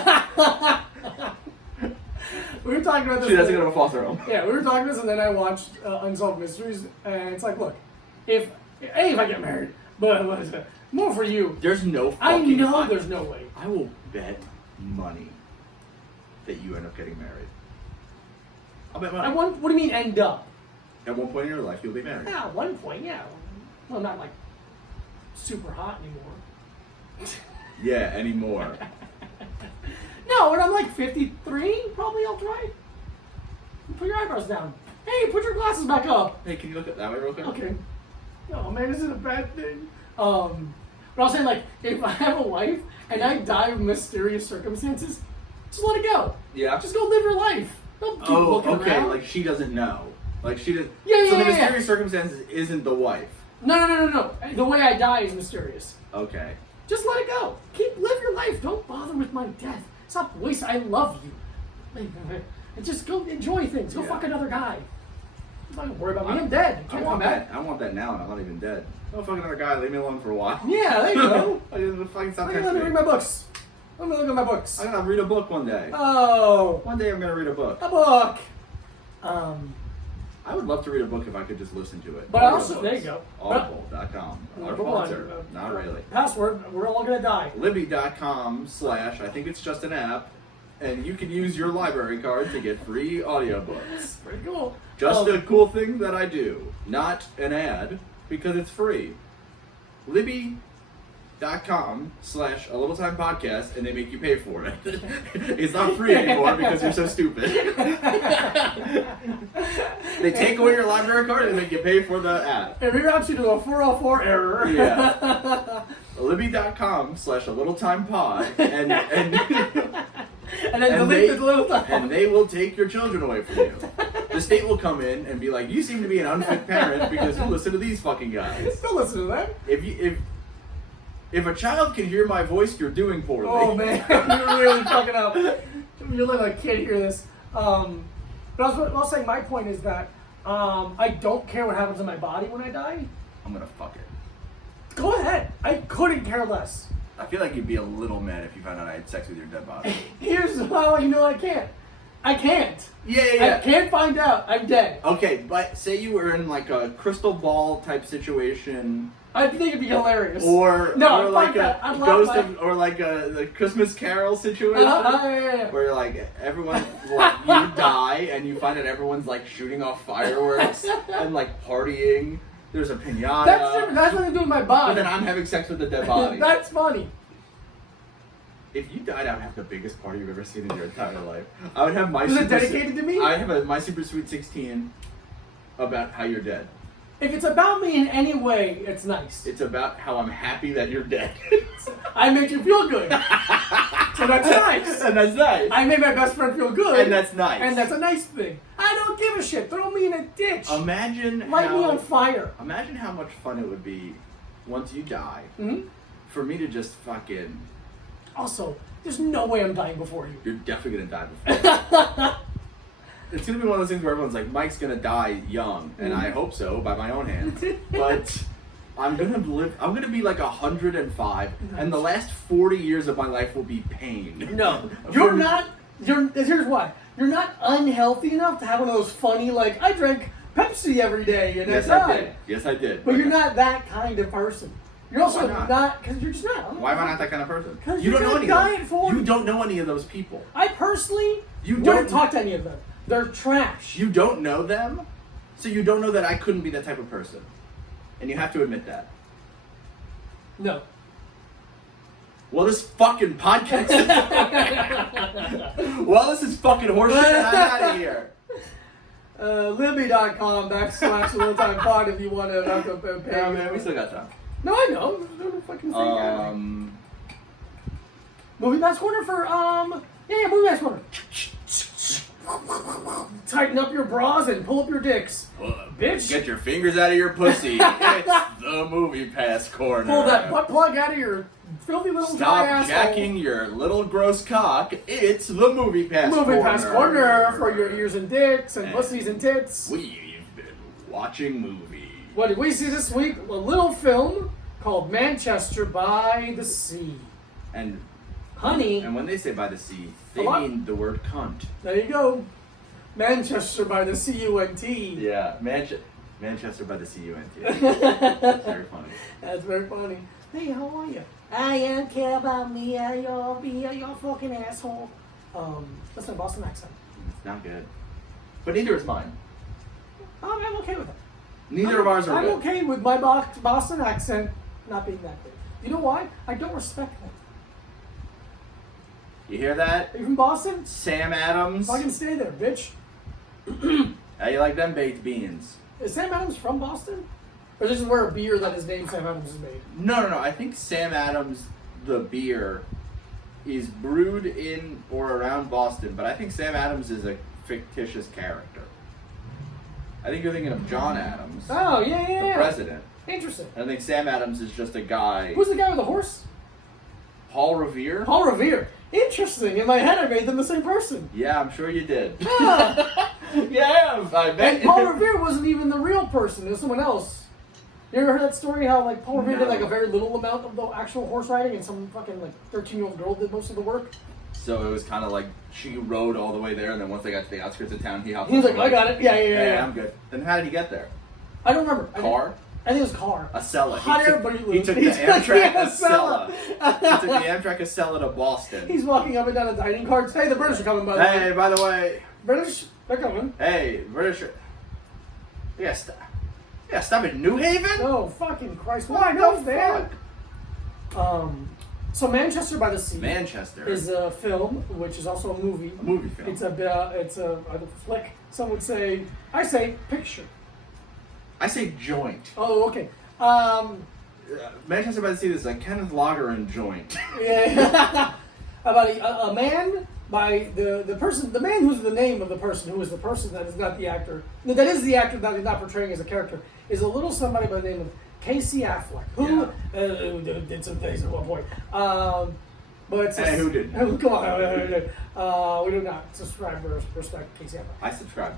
We were talking about this. She has to go to a foster home. Yeah, we were talking about this, and then I watched Unsolved Mysteries, and it's like, look, if I get married, but what is it? More for you. There's no I fucking. know there's no way. I will bet money that you end up getting married. I'll bet money. What do you mean end up? At one point in your life, you'll be married. Yeah, at one point, yeah. Well, not like super hot anymore. Yeah, anymore. No, when I'm like 53, probably I'll try. Put your eyebrows down. Hey, put your glasses back up. Hey, can you look at that way real quick? Okay. Oh man, this is a bad thing. But I was saying, like, if I have a wife and I die of mysterious circumstances, just let it go. Yeah. Just go live your life. Don't keep looking okay. around. Like she doesn't know. Like she does. Yeah, So the yeah. mysterious circumstances isn't the wife. No. The way I die is mysterious. Okay. Just let it go. Live your life. Don't bother with my death. Stop wasting. I love you. And just go enjoy things. Go fuck another guy. Don't worry about me. I'm dead. I Can't want come back. that. I want that now, and I'm not even dead. Don't fuck another guy. Leave me alone for a while. Yeah, there you go. I just fucking stop Let me read texting my me. books. Let me look at my books. I'm gonna read a book one day. Oh, One day I'm gonna read a book. a book. I would love to read a book if I could just listen to it. But also, there you go. Audible.com. Our Number one. sponsor. Not really. Password. We're all gonna die. Libby.com/ I think it's just an app, and you can use your library card to get free audiobooks. Pretty cool. Just a cool thing that I do, not an ad, because it's free. Libby.com/ a little time podcast, and they make you pay for it. It's not free anymore because you're so stupid. They take away your library card and make you pay for the app. It reroutes you to a 404 error. Yeah. Libby.com/ a little time pod, and And then and delete the little time. and they will take your children away from you. The state will come in and be like, "You seem to be an unfit parent because you listen to these fucking guys." Don't listen to that. If a child can hear my voice, you're doing poorly. Oh man, you're really fucking up. You're letting a kid hear this. But I was saying, my point is that I don't care what happens in my body when I die. I'm gonna fuck it. Go ahead. I couldn't care less. I feel like you'd be a little mad if you found out I had sex with your dead body. Here's how you know I can't. I can't. Yeah. I can't find out. I'm dead. Okay, but say you were in like a crystal ball type situation, I think it'd be hilarious. or No, or like fuck that. a I'd laugh ghost like- of, or like the Christmas Carol situation. Yeah. Where like everyone, like, you die and you find out everyone's like shooting off fireworks and like partying. There's a pinata. That's different. That's what they do with my But body. then I'm having sex with the dead body. That's funny. If you died, I would have the biggest party you've ever seen in your entire life. I would have my. Is it super dedicated to me? I have my super sweet 16 about how you're dead. If it's about me in any way, it's nice. It's about how I'm happy that you're dead. I make you feel good. So that's nice. And that's nice. I made my best friend feel good. And that's nice. And that's a nice thing. I don't give a shit. Throw me in a ditch. Imagine Light me how, on fire. Imagine how much fun it would be once you die Hmm? for me to just fucking. Also, there's no way I'm dying before you. You're definitely gonna die before. It's gonna be one of those things where everyone's like, Mike's gonna die young, and I hope so by my own hands. But I'm gonna live. I'm gonna be like 105, and the last 40 years of my life will be pain. No, you're not. Here's why. You're not unhealthy enough to have one of those funny, like, I drank Pepsi every day and Yes, I I died. did. Yes, I did. But you're not that kind of person. You're also Why not? because you're just not. Why am I not that kind of person? 'Cause You you're don't know in a any of diet them. form. You don't know any of those people. I personally You wouldn't don't- talk to any of them. They're trash. You don't know them, so you don't know that I couldn't be that type of person. And you have to admit that. No. Well, this fucking podcast. Well, this is fucking horseshit. And I'm out of here. Libby.com/LittleTimePod if you want to knock up and pay. Yeah, man, we still got time. No, I know. I'm doing a fucking free guy. Movie Pass Corner for, yeah, Movie Pass Corner. Tighten up your bras and pull up your dicks. Bitch. Get your fingers out of your pussy. It's the Movie Pass Corner. Pull that butt plug out of your filthy little dry Stop asshole. jacking your little gross cock. It's the Movie Pass Corner. Movie Pass Corner for your ears and dicks and pussies and tits. We've been watching movies. What did we see this week? A little film called Manchester by the Sea. And Honey, when they say by the sea, they A lot. mean the word cunt. there you go. Manchester by the C-U-N-T. Yeah, Manchester by the C-U-N-T. That's very funny. That's very funny. Hey, how are you? I don't care about me. You're fucking asshole. That's my Boston accent. It's not good. But neither is mine. I'm okay with it. Neither of ours are I'm good. okay with my Boston accent not being that good. You know why? I don't respect them. You hear that? Are you from Boston? Sam Adams. Fucking stay there, bitch. How you like them baked beans? Is Sam Adams from Boston? Or is this where a beer that is named Sam Adams is made? No. I think Sam Adams, the beer, is brewed in or around Boston, but I think Sam Adams is a fictitious character. I think you're thinking of John Adams, Oh, yeah. the president. Interesting. I think Sam Adams is just a guy. Who's the guy with the horse? Paul Revere? Paul Revere. Interesting. In my head, I made them the same person. Yeah, I'm sure you did. Ah. Yeah, I bet. And Paul Revere wasn't even the real person. It was someone else. You ever heard that story how like Paul Revere did like a very little amount of the actual horse riding and some fucking like 13-year-old girl did most of the work? So it was kind of like she rode all the way there, and then once they got to the outskirts of town, he hopped. He was on like, the I got it. Yeah. I'm good. Then how did he get there? I don't remember. Car? I think it was car. Acela. Hot air balloon. He took the He took Amtrak the Acela. Acela. He took the Amtrak Acela to Boston. He's walking up and down the dining carts. Hey, the British are coming, by the way. Hey, by the way, British, they're coming. hey, British. Yeah, stop in New Haven. Oh, fucking Christ. Why Why no no that? fuck? So Manchester by the Sea Manchester is a film, which is also a movie. a movie film. It's a flick. Some would say, I say picture. I say joint. Oh, okay. Manchester by the Sea is a Kenneth Loggren joint. Yeah. About a man by the person, the man who's the name of the person who is the person that is not the actor. That is the actor that is not portraying as a character. Is a little somebody by the name of Casey Affleck, who did some things at one point. But it's Hey, who did? Come on, we do not subscribe or respect Casey Affleck. I subscribe.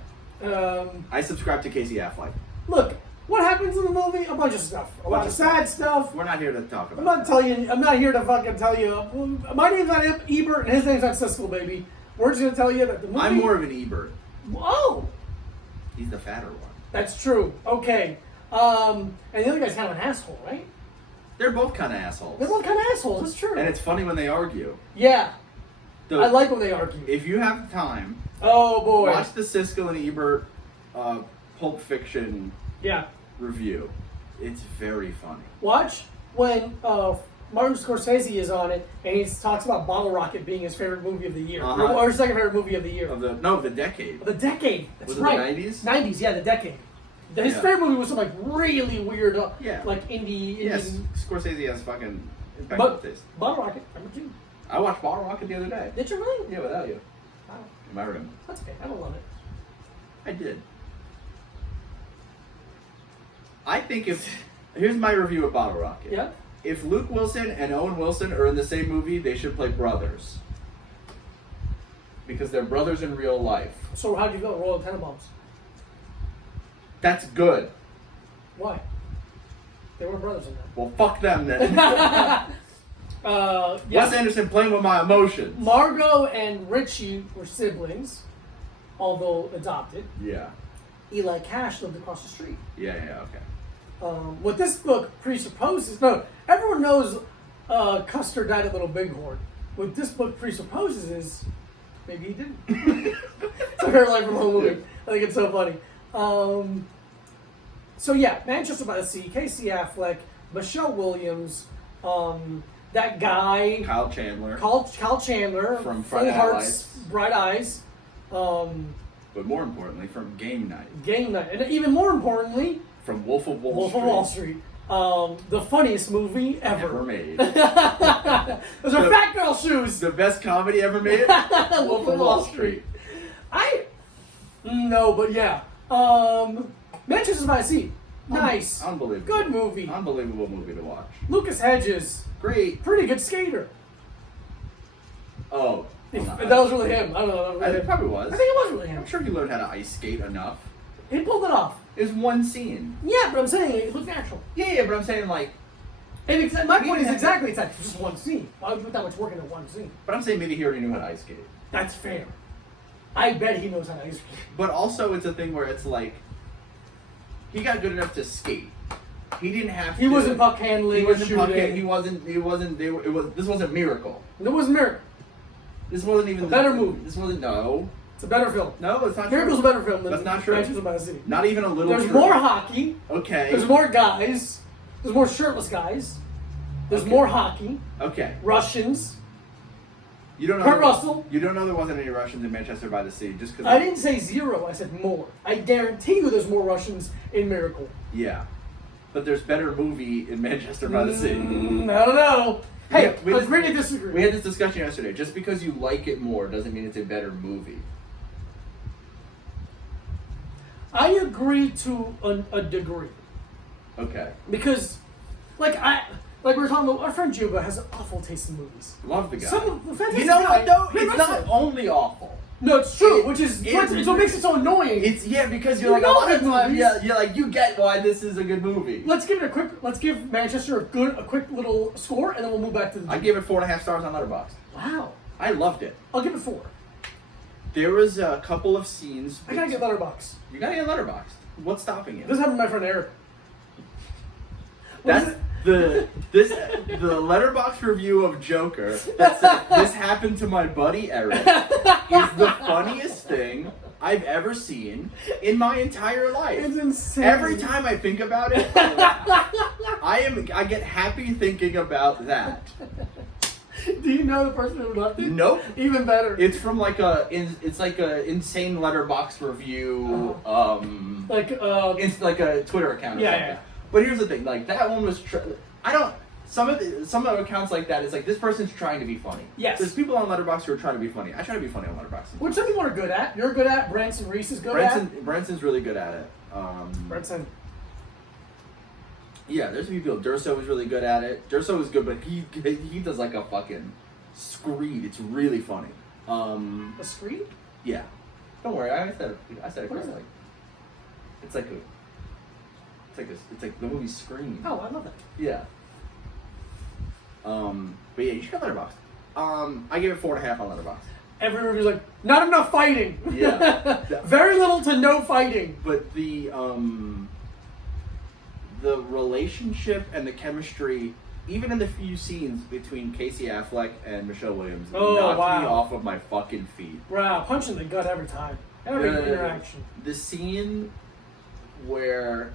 I subscribe to Casey Affleck. Look, what happens in the movie? A bunch of stuff. A lot of sad stuff. We're not here to talk about. I'm not telling you. I'm not here to fucking tell you. My name's not Ebert, and his name's not Siskel, baby. We're just gonna tell you that the movie. I'm more of an Ebert. Oh, He's the fatter one. that's true. Okay. And the other guy's kind of an asshole, right? They're both kind of assholes. They're both kind of assholes. It's true. And it's funny when they argue. Yeah, The- I like when they argue. If you have time, Oh boy. watch the Siskel and Ebert Pulp Fiction Yeah. review. It's very funny. Watch when Martin Scorsese is on it, and he talks about Bottle Rocket being his favorite movie of the year, Uh-huh. or his second favorite movie of the year. Of the decade. The decade. That's Was it right. the 90s? 90s, yeah, the decade. His Yeah. favorite movie was some like really weird, Yeah. like indie. Yes, Scorsese has fucking impeccable But taste. Bottle Rocket, number 2. I watched Bottle Rocket the other day. Did you really? Yeah, without you. Wow, In my room. that's okay. I don't love it. I did. I think here's my review of Bottle Rocket. Yeah. If Luke Wilson and Owen Wilson are in the same movie, they should play brothers. Because they're brothers in real life. So how do you feel Royal Tenenbaums? That's good. Why? They were brothers in that. Well, fuck them then. Yeah. Wes Anderson playing with my emotions. Margot and Richie were siblings, although adopted. Yeah. Eli Cash lived across the street. Yeah, okay. What this book presupposes, no, everyone knows Custer died at Little Bighorn. What this book presupposes is maybe he didn't. It's a very life from home movie. I think it's so funny. So yeah, Manchester by the Sea, Casey Affleck, Michelle Williams, that guy Kyle Chandler. Kyle Chandler From Full Friday Night Hearts, Lights. Bright Eyes, But more importantly, from Game Night. Game Night, and even more importantly, From Wolf of Wall Wolf Street. of Wall Street. The funniest movie ever. Ever made. Those are fat girl shoes. The best comedy ever made? Wolf of Wall Street. No, but yeah. Manchester by the Sea. Nice. Unbelievable. Good movie. Unbelievable movie to watch. Lucas Hedges. Great. Pretty good skater. Oh. If hold that on. was really him. I don't know. That was It really him. probably was. I think it was really him. I'm sure he learned how to ice skate enough. He pulled it off. It was one scene. Yeah, but I'm saying it looked natural. Yeah, but I'm saying like, And my point is Yeah. exactly it's like just one scene. Why would you put that much work into one scene? but I'm saying maybe he already knew how to ice skate. That's fair. I bet he knows how to ice skate. But also, it's a thing where it's like, he got good enough to skate. He didn't have. He to, wasn't puck handling. He wasn't or puck shooting. hand- He wasn't. He wasn't. They were, it was. This wasn't Miracle. It was Miracle. This wasn't even A better movie. This wasn't. No. It's a better film. No, it's not. Miracle's a true. better film than That's not true. Manchester by the Sea. Not even a little. There's true. more hockey. Okay. There's more guys. There's more shirtless guys. There's Okay. more hockey. Okay. Russians. You don't know. Kurt Russell. You don't know there wasn't any Russians in Manchester by the Sea just because. I didn't say zero. I said more. I guarantee you there's more Russians in Miracle. Yeah. But there's better movie in Manchester by the Sea. I don't know. Hey, we let's just- agree to disagree. We had this discussion yesterday. Just because you like it more doesn't mean it's a better movie. I agree to a degree. Okay. Because, like we were talking about, our friend Juba has an awful taste in movies. Love the guy. Some of the fantastic You know guy, what though? great It's wrestler. not only awful. No, it's true, It- which is it- it's what makes it so annoying. It's because You you're like a know lot of good times, movies. yeah, you're like you get why this is a good movie. Let's give Manchester a quick little score, and then we'll move back to the. I give it 4.5 stars on Letterboxd. Wow, I loved it. I'll give it 4. There was a couple of scenes. I gotta get Letterboxd. You gotta get Letterboxd. What's stopping you? This happened to my friend Eric. What is That's it? the Letterboxd review of Joker. That said, this happened to my buddy Eric. Is the funniest thing I've ever seen in my entire life. It's insane. Every time I think about it, I get happy thinking about that. Do you know the person who left it? Nope. Even better. It's from like it's like a insane Letterboxd review. It's like a Twitter account. Or Yeah, something. yeah. But here's the thing, like that one was. Some of accounts like that is like this person's trying to be funny. Yes. There's people on Letterboxd who are trying to be funny. I try to be funny on Letterboxd. Which some people are good at. You're good at. Branson Reese is good Branson's really good at it. at. Branson. Yeah, there's a few people. Durso is really good at it. Durso is good, but he does like a fucking screed. It's really funny. A screed? Yeah. Don't worry, I said it What is correctly. it? It's like the movie Scream. Oh, I love that. Yeah. But yeah, you should get Letterboxd. I give it 4.5 on Letterboxd. Every review's like, not enough fighting. Yeah. Very little to no fighting. But the relationship and the chemistry, even in the few scenes between Casey Affleck and Michelle Williams, knocked me off of my fucking feet. Wow, punch in the gut every time. Every interaction. The scene where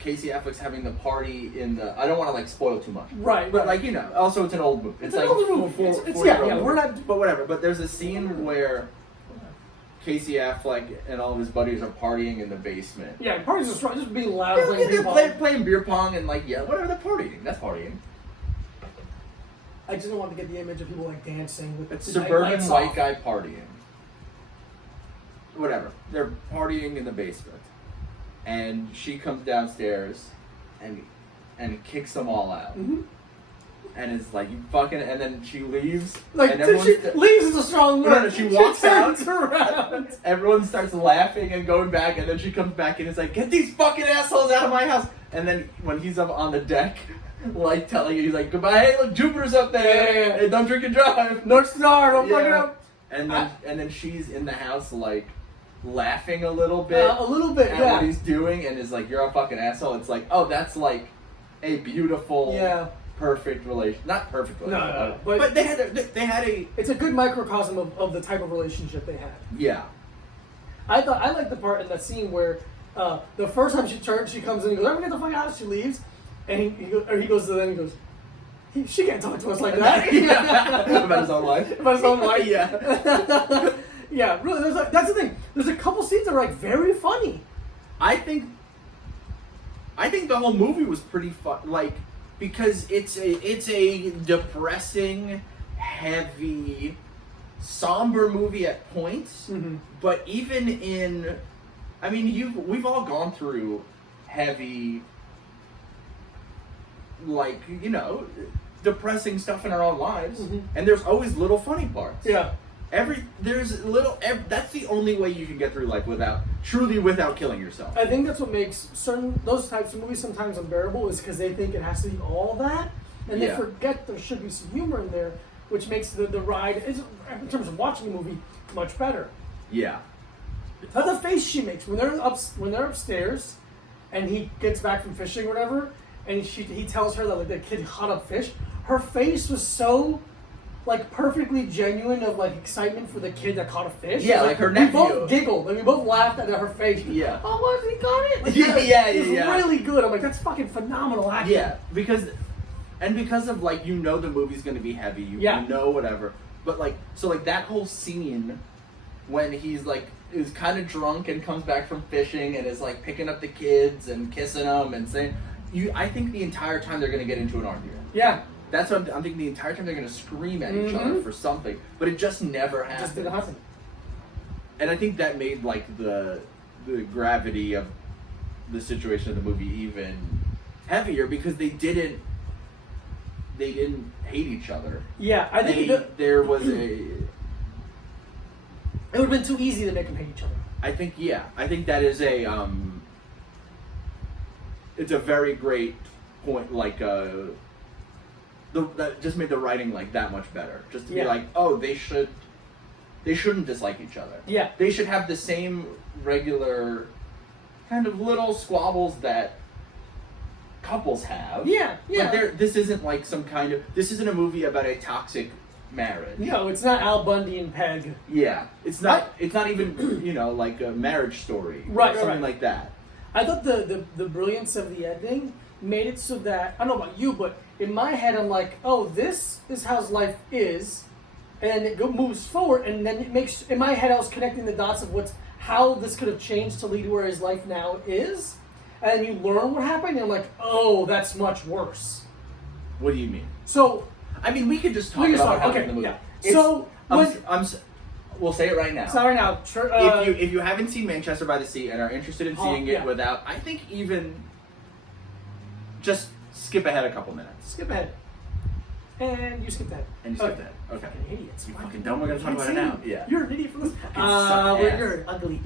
Casey Affleck's having the party in the. I don't want to like spoil too much. Right, But right. like, you know, also it's an old movie. It's like an older movie. It's- 4-year-old yeah, movie. we're not- But whatever. But there's a scene where Casey Affleck and all of his buddies are partying in the basement. Yeah, parties are strong. Just being loud. Yeah, playing they're ping pong. playing beer pong and like, yeah, whatever, they're partying. That's partying. I just don't want to get the image of people like dancing with It's the suburban lights white off. guy partying. Whatever. They're partying in the basement. And she comes downstairs and kicks them all out. Mm-hmm. And it's like, you fucking, and then she leaves. Like, and everyone she leaves is a strong word. No, she walks out. turns around. Everyone starts laughing and going back, and then she comes back and is like, get these fucking assholes out of my house. And then when he's up on the deck, like telling you, he's like, goodbye, hey, look, Jupiter's up there. Yeah. Hey, don't drink and drive. North Star, don't fuck it Yeah. up. And then she's in the house like laughing a little bit A little bit, at yeah. what he's doing and is like, you're a fucking asshole. It's like, oh, that's like a beautiful, Yeah. perfect relation. Not perfect No, relationship. no, no, but they had a It's a good microcosm of the type of relationship they had. yeah. I like the part in that scene where the first time she turns, she comes in and goes, "I'm gonna get the fuck out." She leaves, and he goes to them and goes, "She can't talk to us like that." Yeah. About his own life. About his own life. Yeah. Yeah, really. That's the thing. There's a couple scenes that are like very funny. I think the whole movie was pretty fun, like, because it's a depressing, heavy, somber movie at points. Mm-hmm. But even in, I mean, we've all gone through heavy, like, you know, depressing stuff in our own lives, Mhm. and there's always little funny parts. Yeah. That's the only way you can get through life without killing yourself. I think that's what makes those types of movies sometimes unbearable, is because they think it has to be all that, and they Yeah. forget there should be some humor in there, which makes the ride, in terms of watching the movie, much better. Yeah. But the face she makes when they're upstairs, and he gets back from fishing or whatever, and he tells her that like the kid caught up fish. Her face was so like perfectly genuine of like excitement for the kid that caught a fish. Yeah, It was like her we nephew. both giggled, like we both laughed at her face. Yeah. Oh, what, he got it? Like, Yeah, it was yeah. really good. I'm like, that's fucking phenomenal acting. Yeah, because of like, you know, the movie's gonna be heavy, you know, whatever. But like, so like that whole scene when he's like is kind of drunk and comes back from fishing and is like picking up the kids and kissing them and saying, I think the entire time they're gonna get into an argument. Yeah. That's what I'm thinking. The entire time they're gonna scream at each other for something, but it just never It happened. just didn't happen. And I think that made like the gravity of the situation of the movie even heavier, because they didn't hate each other. Yeah, I think There was a. it would have been too easy to make them hate each other. I think that is a it's a very great point. Like that just made the writing like that much better. Just to be like, oh, they shouldn't dislike each other. Yeah. They should have the same regular kind of little squabbles that couples have. Yeah, yeah. But this isn't like this isn't a movie about a toxic marriage. No, it's not Al Bundy and Peg. Yeah. It's not even, you know, like a marriage story. Right, or something right. like that. I thought the brilliance of the ending made it so that, I don't know about you, but in my head I'm like, oh, this is how life is, and then it moves forward, and then it makes, in my head I was connecting the dots of how this could have changed to lead to where his life now is, and then you learn what happened, and I'm like, oh, that's much worse. What do you mean? So, I mean, we could just talk we can about start, what okay, happened in the movie. yeah. So, We'll say it right now. sorry now, If you haven't seen Manchester by the Sea and are interested in seeing it without, I think even just skip ahead a couple minutes. skip ahead. And you skipped ahead. And you skipped ahead. Okay. Fucking idiots. You fucking dumb. We're gonna talk about it now. Yeah. You're an idiot for this. suck ass. You're ugly.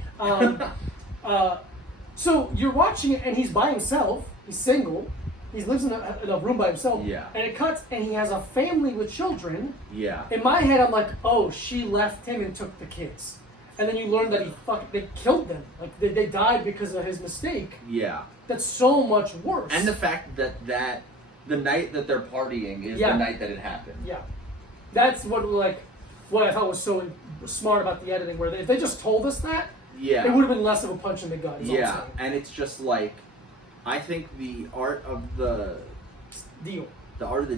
So you're watching it, and he's by himself. He's single. He lives in a room by himself. Yeah. And it cuts, and he has a family with children. Yeah. In my head, I'm like, oh, she left him and took the kids. And then you learn that they killed them. Like they died because of his mistake. Yeah. That's so much worse. And the fact that the night that they're partying is the night that it happened. Yeah, that's what I thought was so smart about the editing. Where if they just told us that, Yeah. it would have been less of a punch in the gut. Is all I'm Yeah. saying. And it's just like, I think the art of the Deal.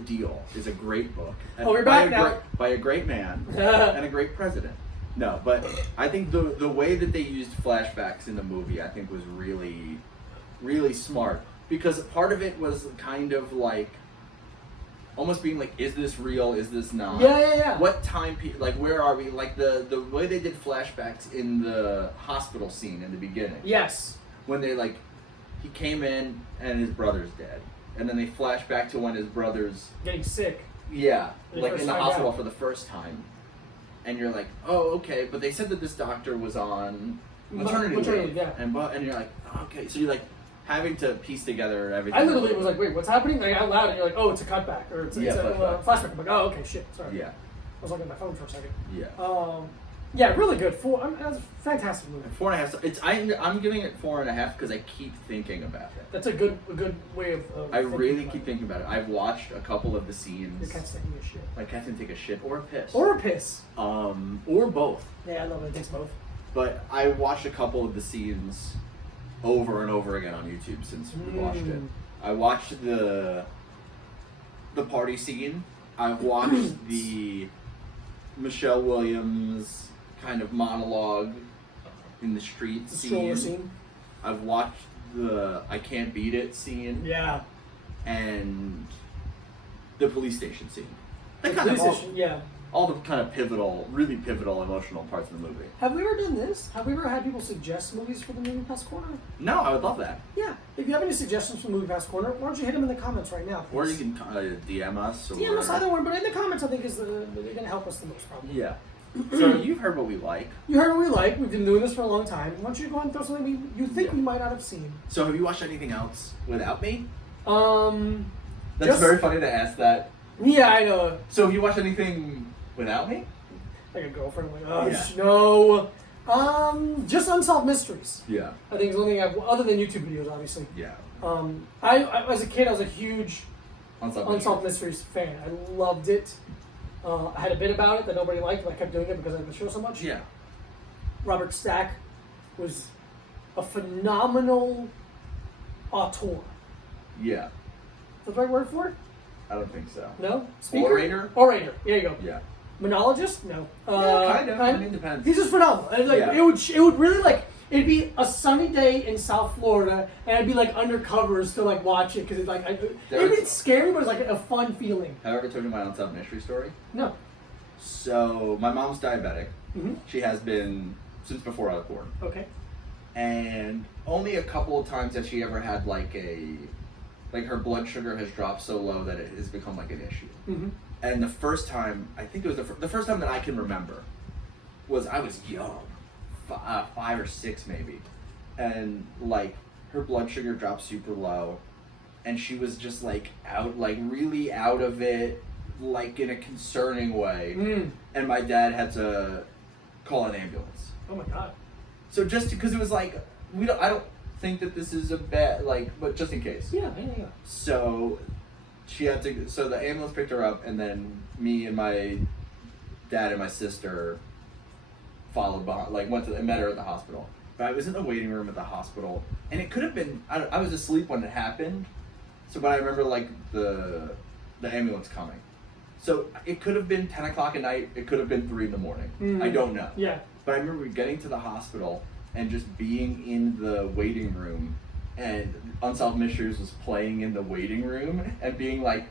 deal is a great book. Oh, we're back now. By a great man and a great president. No, but I think the way that they used flashbacks in the movie, I think, was really, really smart. Because part of it was kind of like, almost being like, is this real? Is this not? Yeah. What time, like, where are we? Like, the way they did flashbacks in the hospital scene in the beginning. Yes. When they, like, he came in and his brother's dead. And then they flash back to when his brother's... Getting sick. Yeah, They like first in the find hospital out. for the first time. And you're like, oh, okay. But they said that this doctor was on maternity leave. Yeah. And you're like, okay. So you're like having to piece together everything. I literally was like, wait, what's happening? Like out loud, and you're like, oh, it's a cutback, or it's a flashback. I'm like, oh, okay, shit, sorry. Yeah. I was looking at my phone for a second. Yeah. Yeah, really good. That's a fantastic movie. 4.5. I'm giving it 4.5 because I keep thinking about it. That's a good way of I really about keep it. thinking about it. I've watched a couple of the Your scenes. cat's taking a shit. My cat can take a shit or a piss. Or a piss. Or both. Yeah, I love it. It takes both. But I watched a couple of the scenes over and over again on YouTube since we watched it. I watched the party scene. I watched the Michelle Williams kind of monologue in the street The stroller scene. I've watched the I Can't Beat It scene. Yeah. And the police station scene. The They kind of police station, yeah. all the kind of really pivotal emotional parts of the movie. Have we ever done this? Have we ever had people suggest movies for the Movie Pass Corner? No, I would love that. Yeah. If you have any suggestions for Movie Pass Corner, why don't you hit them in the comments right now? Or please? you can DM us. Or DM us either one, but in the comments I think is they're going to help us the most probably. Yeah. So you've heard what we like. You heard what we like. We've been doing this for a long time. Why don't you go and throw something you think we might not have seen? So have you watched anything else without me? That's That's very funny to ask that. Yeah, I know. So have you watched anything without me? Like a girlfriend, like, oh Yeah. no. Just Unsolved Mysteries. Yeah. I think is the only thing I've, other than YouTube videos, obviously. Yeah. I as a kid, I was a huge Unsolved Unsolved Mysteries fan. I loved it. I had a bit about it that nobody liked, but I kept doing it because I liked the show so much. Yeah. Robert Stack was a phenomenal auteur. Yeah. Is that the right word for it? I don't think so. No? Speaker? Orator? Orator. There you go. Yeah. Monologist? No. Yeah, kind of. I mean, depends. He's just phenomenal. And, like, Yeah. it would really like it'd be a sunny day in South Florida, and I'd be like undercovers to like watch it because it's like it'd be scary, but it's like a fun feeling. Have I ever told you my Unsolved Mystery story? No. So my mom's diabetic. Mm-hmm. She has been since before I was born. Okay. And only a couple of times has she ever had like her blood sugar has dropped so low that it has become like an issue. Mm-hmm. And the first time, I think it was the first time that I can remember, was I was young, 5 or 6 maybe, and like her blood sugar dropped super low, and she was just like really out of it, like in a concerning way, and my dad had to call an ambulance. Oh my god. So just because it was like I don't think that this is a bad but just in case. Yeah. So she had to. So the ambulance picked her up, and then me and my dad and my sister followed behind. Like went to and met her at the hospital. But I was in the waiting room at the hospital, and it could have been. I was asleep when it happened. So, but I remember like the ambulance coming. So it could have been 10 o'clock at night. It could have been 3 in the morning. I don't know. Yeah. But I remember getting to the hospital and just being in the waiting room, and Unsolved Mysteries was playing in the waiting room, and being like,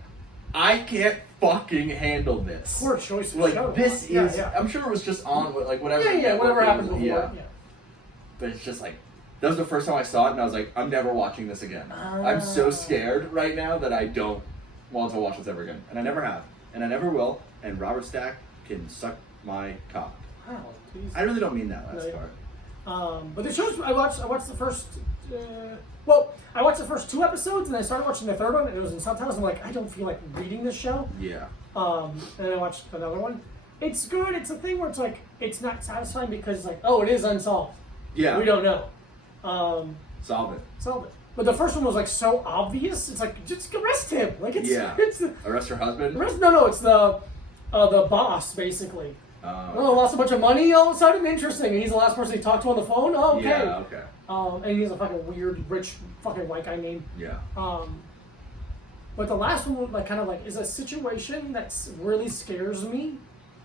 I can't fucking handle this. Poor choice. Like show. this Yeah, is. yeah. I'm sure it was just on like whatever. Yeah. Whatever it happened was- before. Yeah. But it's just like that was the first time I saw it, and I was like, I'm never watching this again. I'm so scared right now that I don't want to watch this ever again, and I never have, and I never will. And Robert Stack can suck my cock. Wow. Geez. I really don't mean that last No, part. But the shows I watched the first. I watched the first 2 episodes, and I started watching the third one, and it was in subtitles. I'm like, I don't feel like reading this show. Yeah. And then I watched another one. It's good. It's a thing where it's like it's not satisfying because it's like, oh, it is unsolved. Yeah. We don't know. Solve it. Solve it. But the first one was like so obvious. It's like just arrest him. Like it's Yeah. it's the Arrest her husband. no. It's the boss basically. Oh, lost a bunch of money. All of a sudden, interesting. And he's the last person he talked to on the phone. Oh, okay. Yeah. Okay. And he's a fucking weird, rich, fucking white guy name. Yeah. But the last one, like, kind of like, is a situation that really scares me.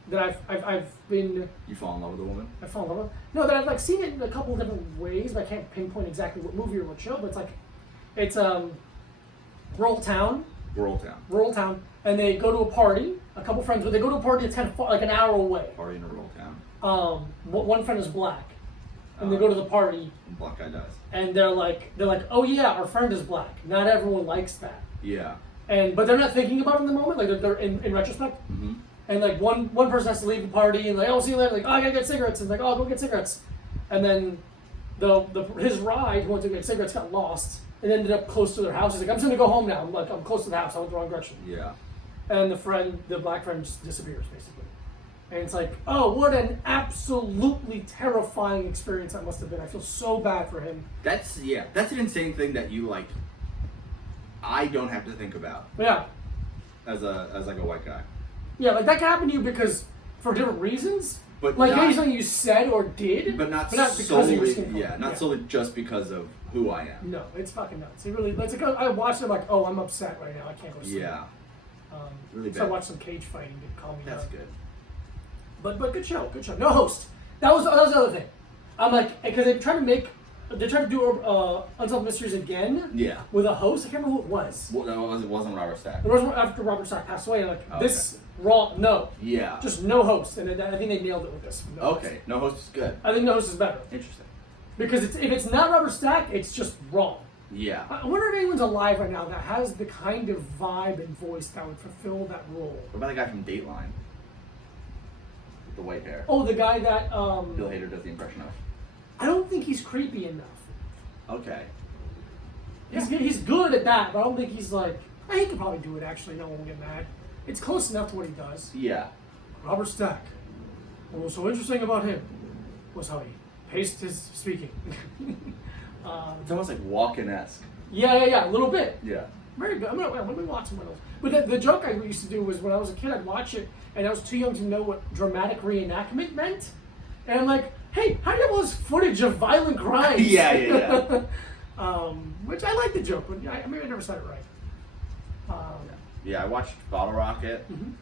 That I've been. You fall in love with a woman. I fall in love with. No, that I've like seen it in a couple of different ways, but I can't pinpoint exactly what movie or what show. But it's rural town. Rural town, and they go to a party. A couple friends, but they go to a party that's kind of far, like an hour away. Party in a rural town. One friend is black, and they go to the party. Black guy dies. And they're like, oh yeah, our friend is black. Not everyone likes that. Yeah. But they're not thinking about it in the moment. Like they're in retrospect. Mm-hmm. And like one person has to leave the party, and like, oh, see you later. Like, oh, I gotta get cigarettes. And like, oh, I'll go get cigarettes. And then his ride, who went to get cigarettes, got lost and ended up close to their house. He's like, I'm just gonna go home now. I'm close to the house. I went the wrong direction. Yeah. And the black friend, just disappears basically. And it's like, oh, what an absolutely terrifying experience that must have been. I feel so bad for him. That's an insane thing that you like. I don't have to think about Yeah. as like a white guy. Yeah, like that could happen to you because for different reasons. But like not- maybe something you said or did, But not because of solely. your skin color. Yeah, not solely just because of who I am. No, it's fucking nuts. It really. It's like I watched it, like, oh, I'm upset right now. I can't go to sleep. Yeah, really So I bad. watched some cage fighting to calm me That's down. good. But good show. No host. That was the other thing. I'm like, because they're trying to do Unsolved Mysteries again. Yeah. With a host. I can't remember who it was. Well, no, it wasn't Robert Stack. It was after Robert Stack passed away. Like Oh, this wrong. No. Yeah. Just no host, and I think they nailed it with this. No host. Okay. No host is good. I think no host is better Interesting. because if it's not Robert Stack, it's just wrong. Yeah. I wonder if anyone's alive right now that has the kind of vibe and voice that would fulfill that role. What about the guy from Dateline? With the white hair. Oh, the guy that Bill Hader does the impression of. I don't think he's creepy enough. Okay. He's good at that, but I don't think he's like. He could probably do it. Actually, no one will get mad. It's close enough to what he does. Yeah. Robert Stack. What was so interesting about him was how he paced his speaking. It's almost like Walken-esque. Yeah, a little bit. Yeah. Very good. Let me watch some of those. But the joke I used to do was when I was a kid, I'd watch it, and I was too young to know what dramatic reenactment meant. And I'm like, hey, how do you have all this footage of violent crimes? Yeah. Which I like the joke, but maybe I never said it right. Yeah, I watched Bottle Rocket. Mhm.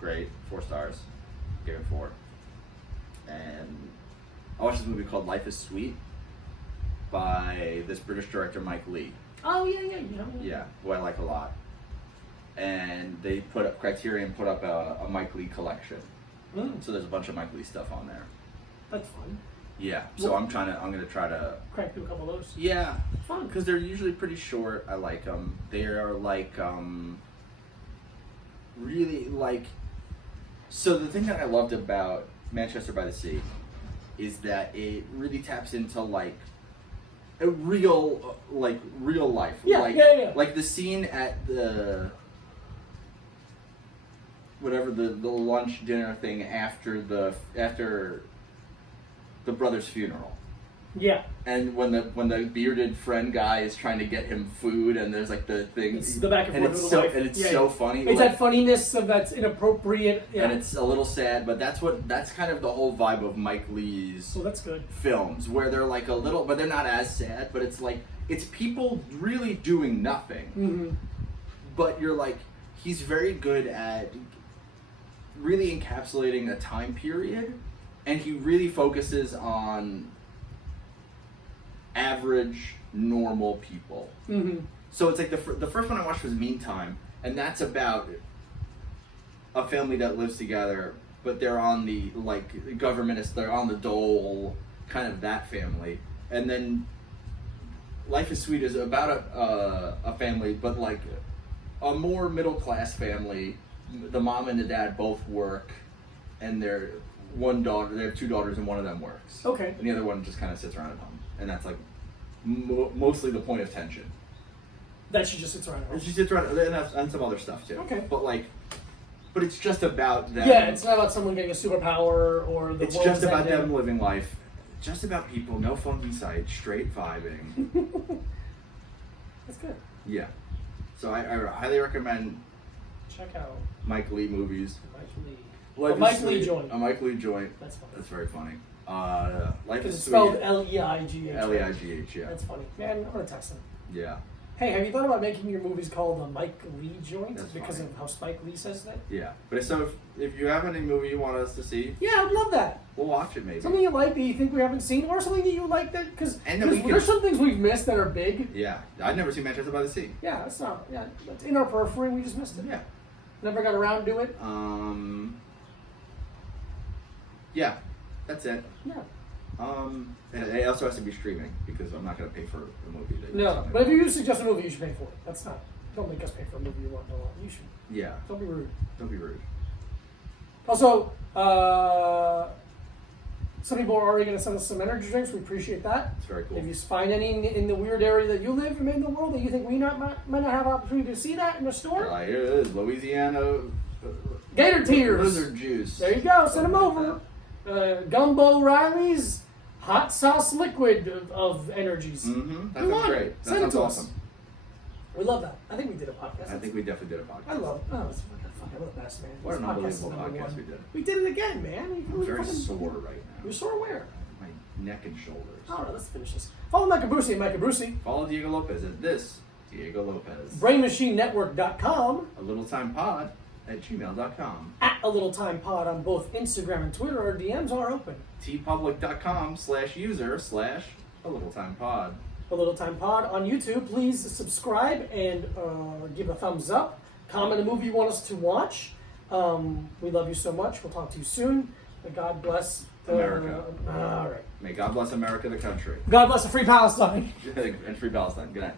Great. 4 stars. Gave it 4. And I watched this movie called Life is Sweet by this British director, Mike Leigh. Oh, yeah. Yeah, who I like a lot. And they Criterion put up a Mike Leigh collection. Mm, So there's a bunch of Mike Leigh stuff on there. that's fun. Yeah. So I'm gonna try to. Crack through a couple of those. Yeah. Fun. Because they're usually pretty short. I like them. They are like really like. So the thing that I loved about Manchester by the Sea is that it really taps into like a real life. Yeah, like, yeah. Like the scene at the whatever the lunch dinner thing after the brother's funeral. Yeah. And when the bearded friend guy is trying to get him food, and there's like the thing, It's the back and forth it's with so the wife. and it's Yeah, so yeah. funny. It's like, that funniness of that's inappropriate. Yeah. and it's a little sad, but that's kind of the whole vibe of Mike Leigh's So that's good. films, where they're like a little, but they're not as sad. But it's like it's people really doing nothing, Mm-hmm. but you're like he's very good at really encapsulating a time period, and he really focuses on average normal people. Mm-hmm. So it's like the first one I watched was Meantime, and that's about a family that lives together, but they're on the like government. They're on the dole, kind of that family. And then Life is Sweet is about a family, but like a more middle class family. The mom and the dad both work, and they're one daughter. They have 2 daughters, and one of them works. Okay. And the other one just kind of sits around at home, and that's like mostly the point of tension. That she just sits around. And she sits around, and some other stuff too. Okay. But it's just about them. Yeah, it's not about someone getting a superpower or the It's world just is about ending. them living life. Just about people, no funky sight, straight vibing. That's good. Yeah. So I highly recommend Check out Mike Leigh movies. Mike Leigh. Life A is Mike Leigh Sweet- joint. A Mike Leigh joint. That's funny. That's very funny. Life Because is it's Sweet. spelled Leigh. Leigh, yeah. That's funny. Man, I want to text him. Yeah. Hey, have you thought about making your movies called the Mike Leigh joint That's because funny. of how Spike Lee says that? Yeah. But so if you have any movie you want us to see, Yeah, I'd love that. we'll watch it maybe. Something you like that you think we haven't seen, or something that you like that because And then we can- there's some things we've missed that are big. Yeah. I'd never seen Manchester by the Sea. Yeah, that's not. Yeah, it's in our periphery. We just missed it. Yeah. Never got around to it. Yeah, that's it. Yeah. And it also has to be streaming because I'm not going to pay for a movie. That No, but if you suggest a movie, you should pay for it. That's not. Don't make us pay for a movie you want. No, you should. Yeah, Don't be rude. don't be rude. Also, some people are already going to send us some energy drinks. We appreciate that. It's very cool. If you find any in the weird area that you live in the world that you think we might not have opportunity to see that in the store, Here it is, Louisiana Gator Tears. Lizard juice. There you go. Send them Something over. like Gumbo Riley's hot sauce liquid of energies. Mm-hmm. That We sounds want it. great. That Send it sounds to awesome. us. We love that. I think we did a podcast. I think we definitely did a podcast. I love it. Oh, it's fucking the best, man. What This an podcast unbelievable is number podcast one. we did. We did it again, man. I'm very sore right now. You're sore where? My neck and shoulders. All right, let's finish this. Follow Micah Brucey at Micah Brucey. Follow Diego Lopez at this Diego Lopez. BrainMachineNetwork.com. A Little Time Pod at gmail.com. At A Little Time Pod on both Instagram and Twitter. Our DMs are open. tpublic.com/user/A Little Time Pod. A Little Time Pod on YouTube. Please subscribe and give a thumbs up. Comment a movie you want us to watch. We love you so much. We'll talk to you soon. God bless America. All right. May God bless America, the country. God bless the free Palestine. And free Palestine. Good night.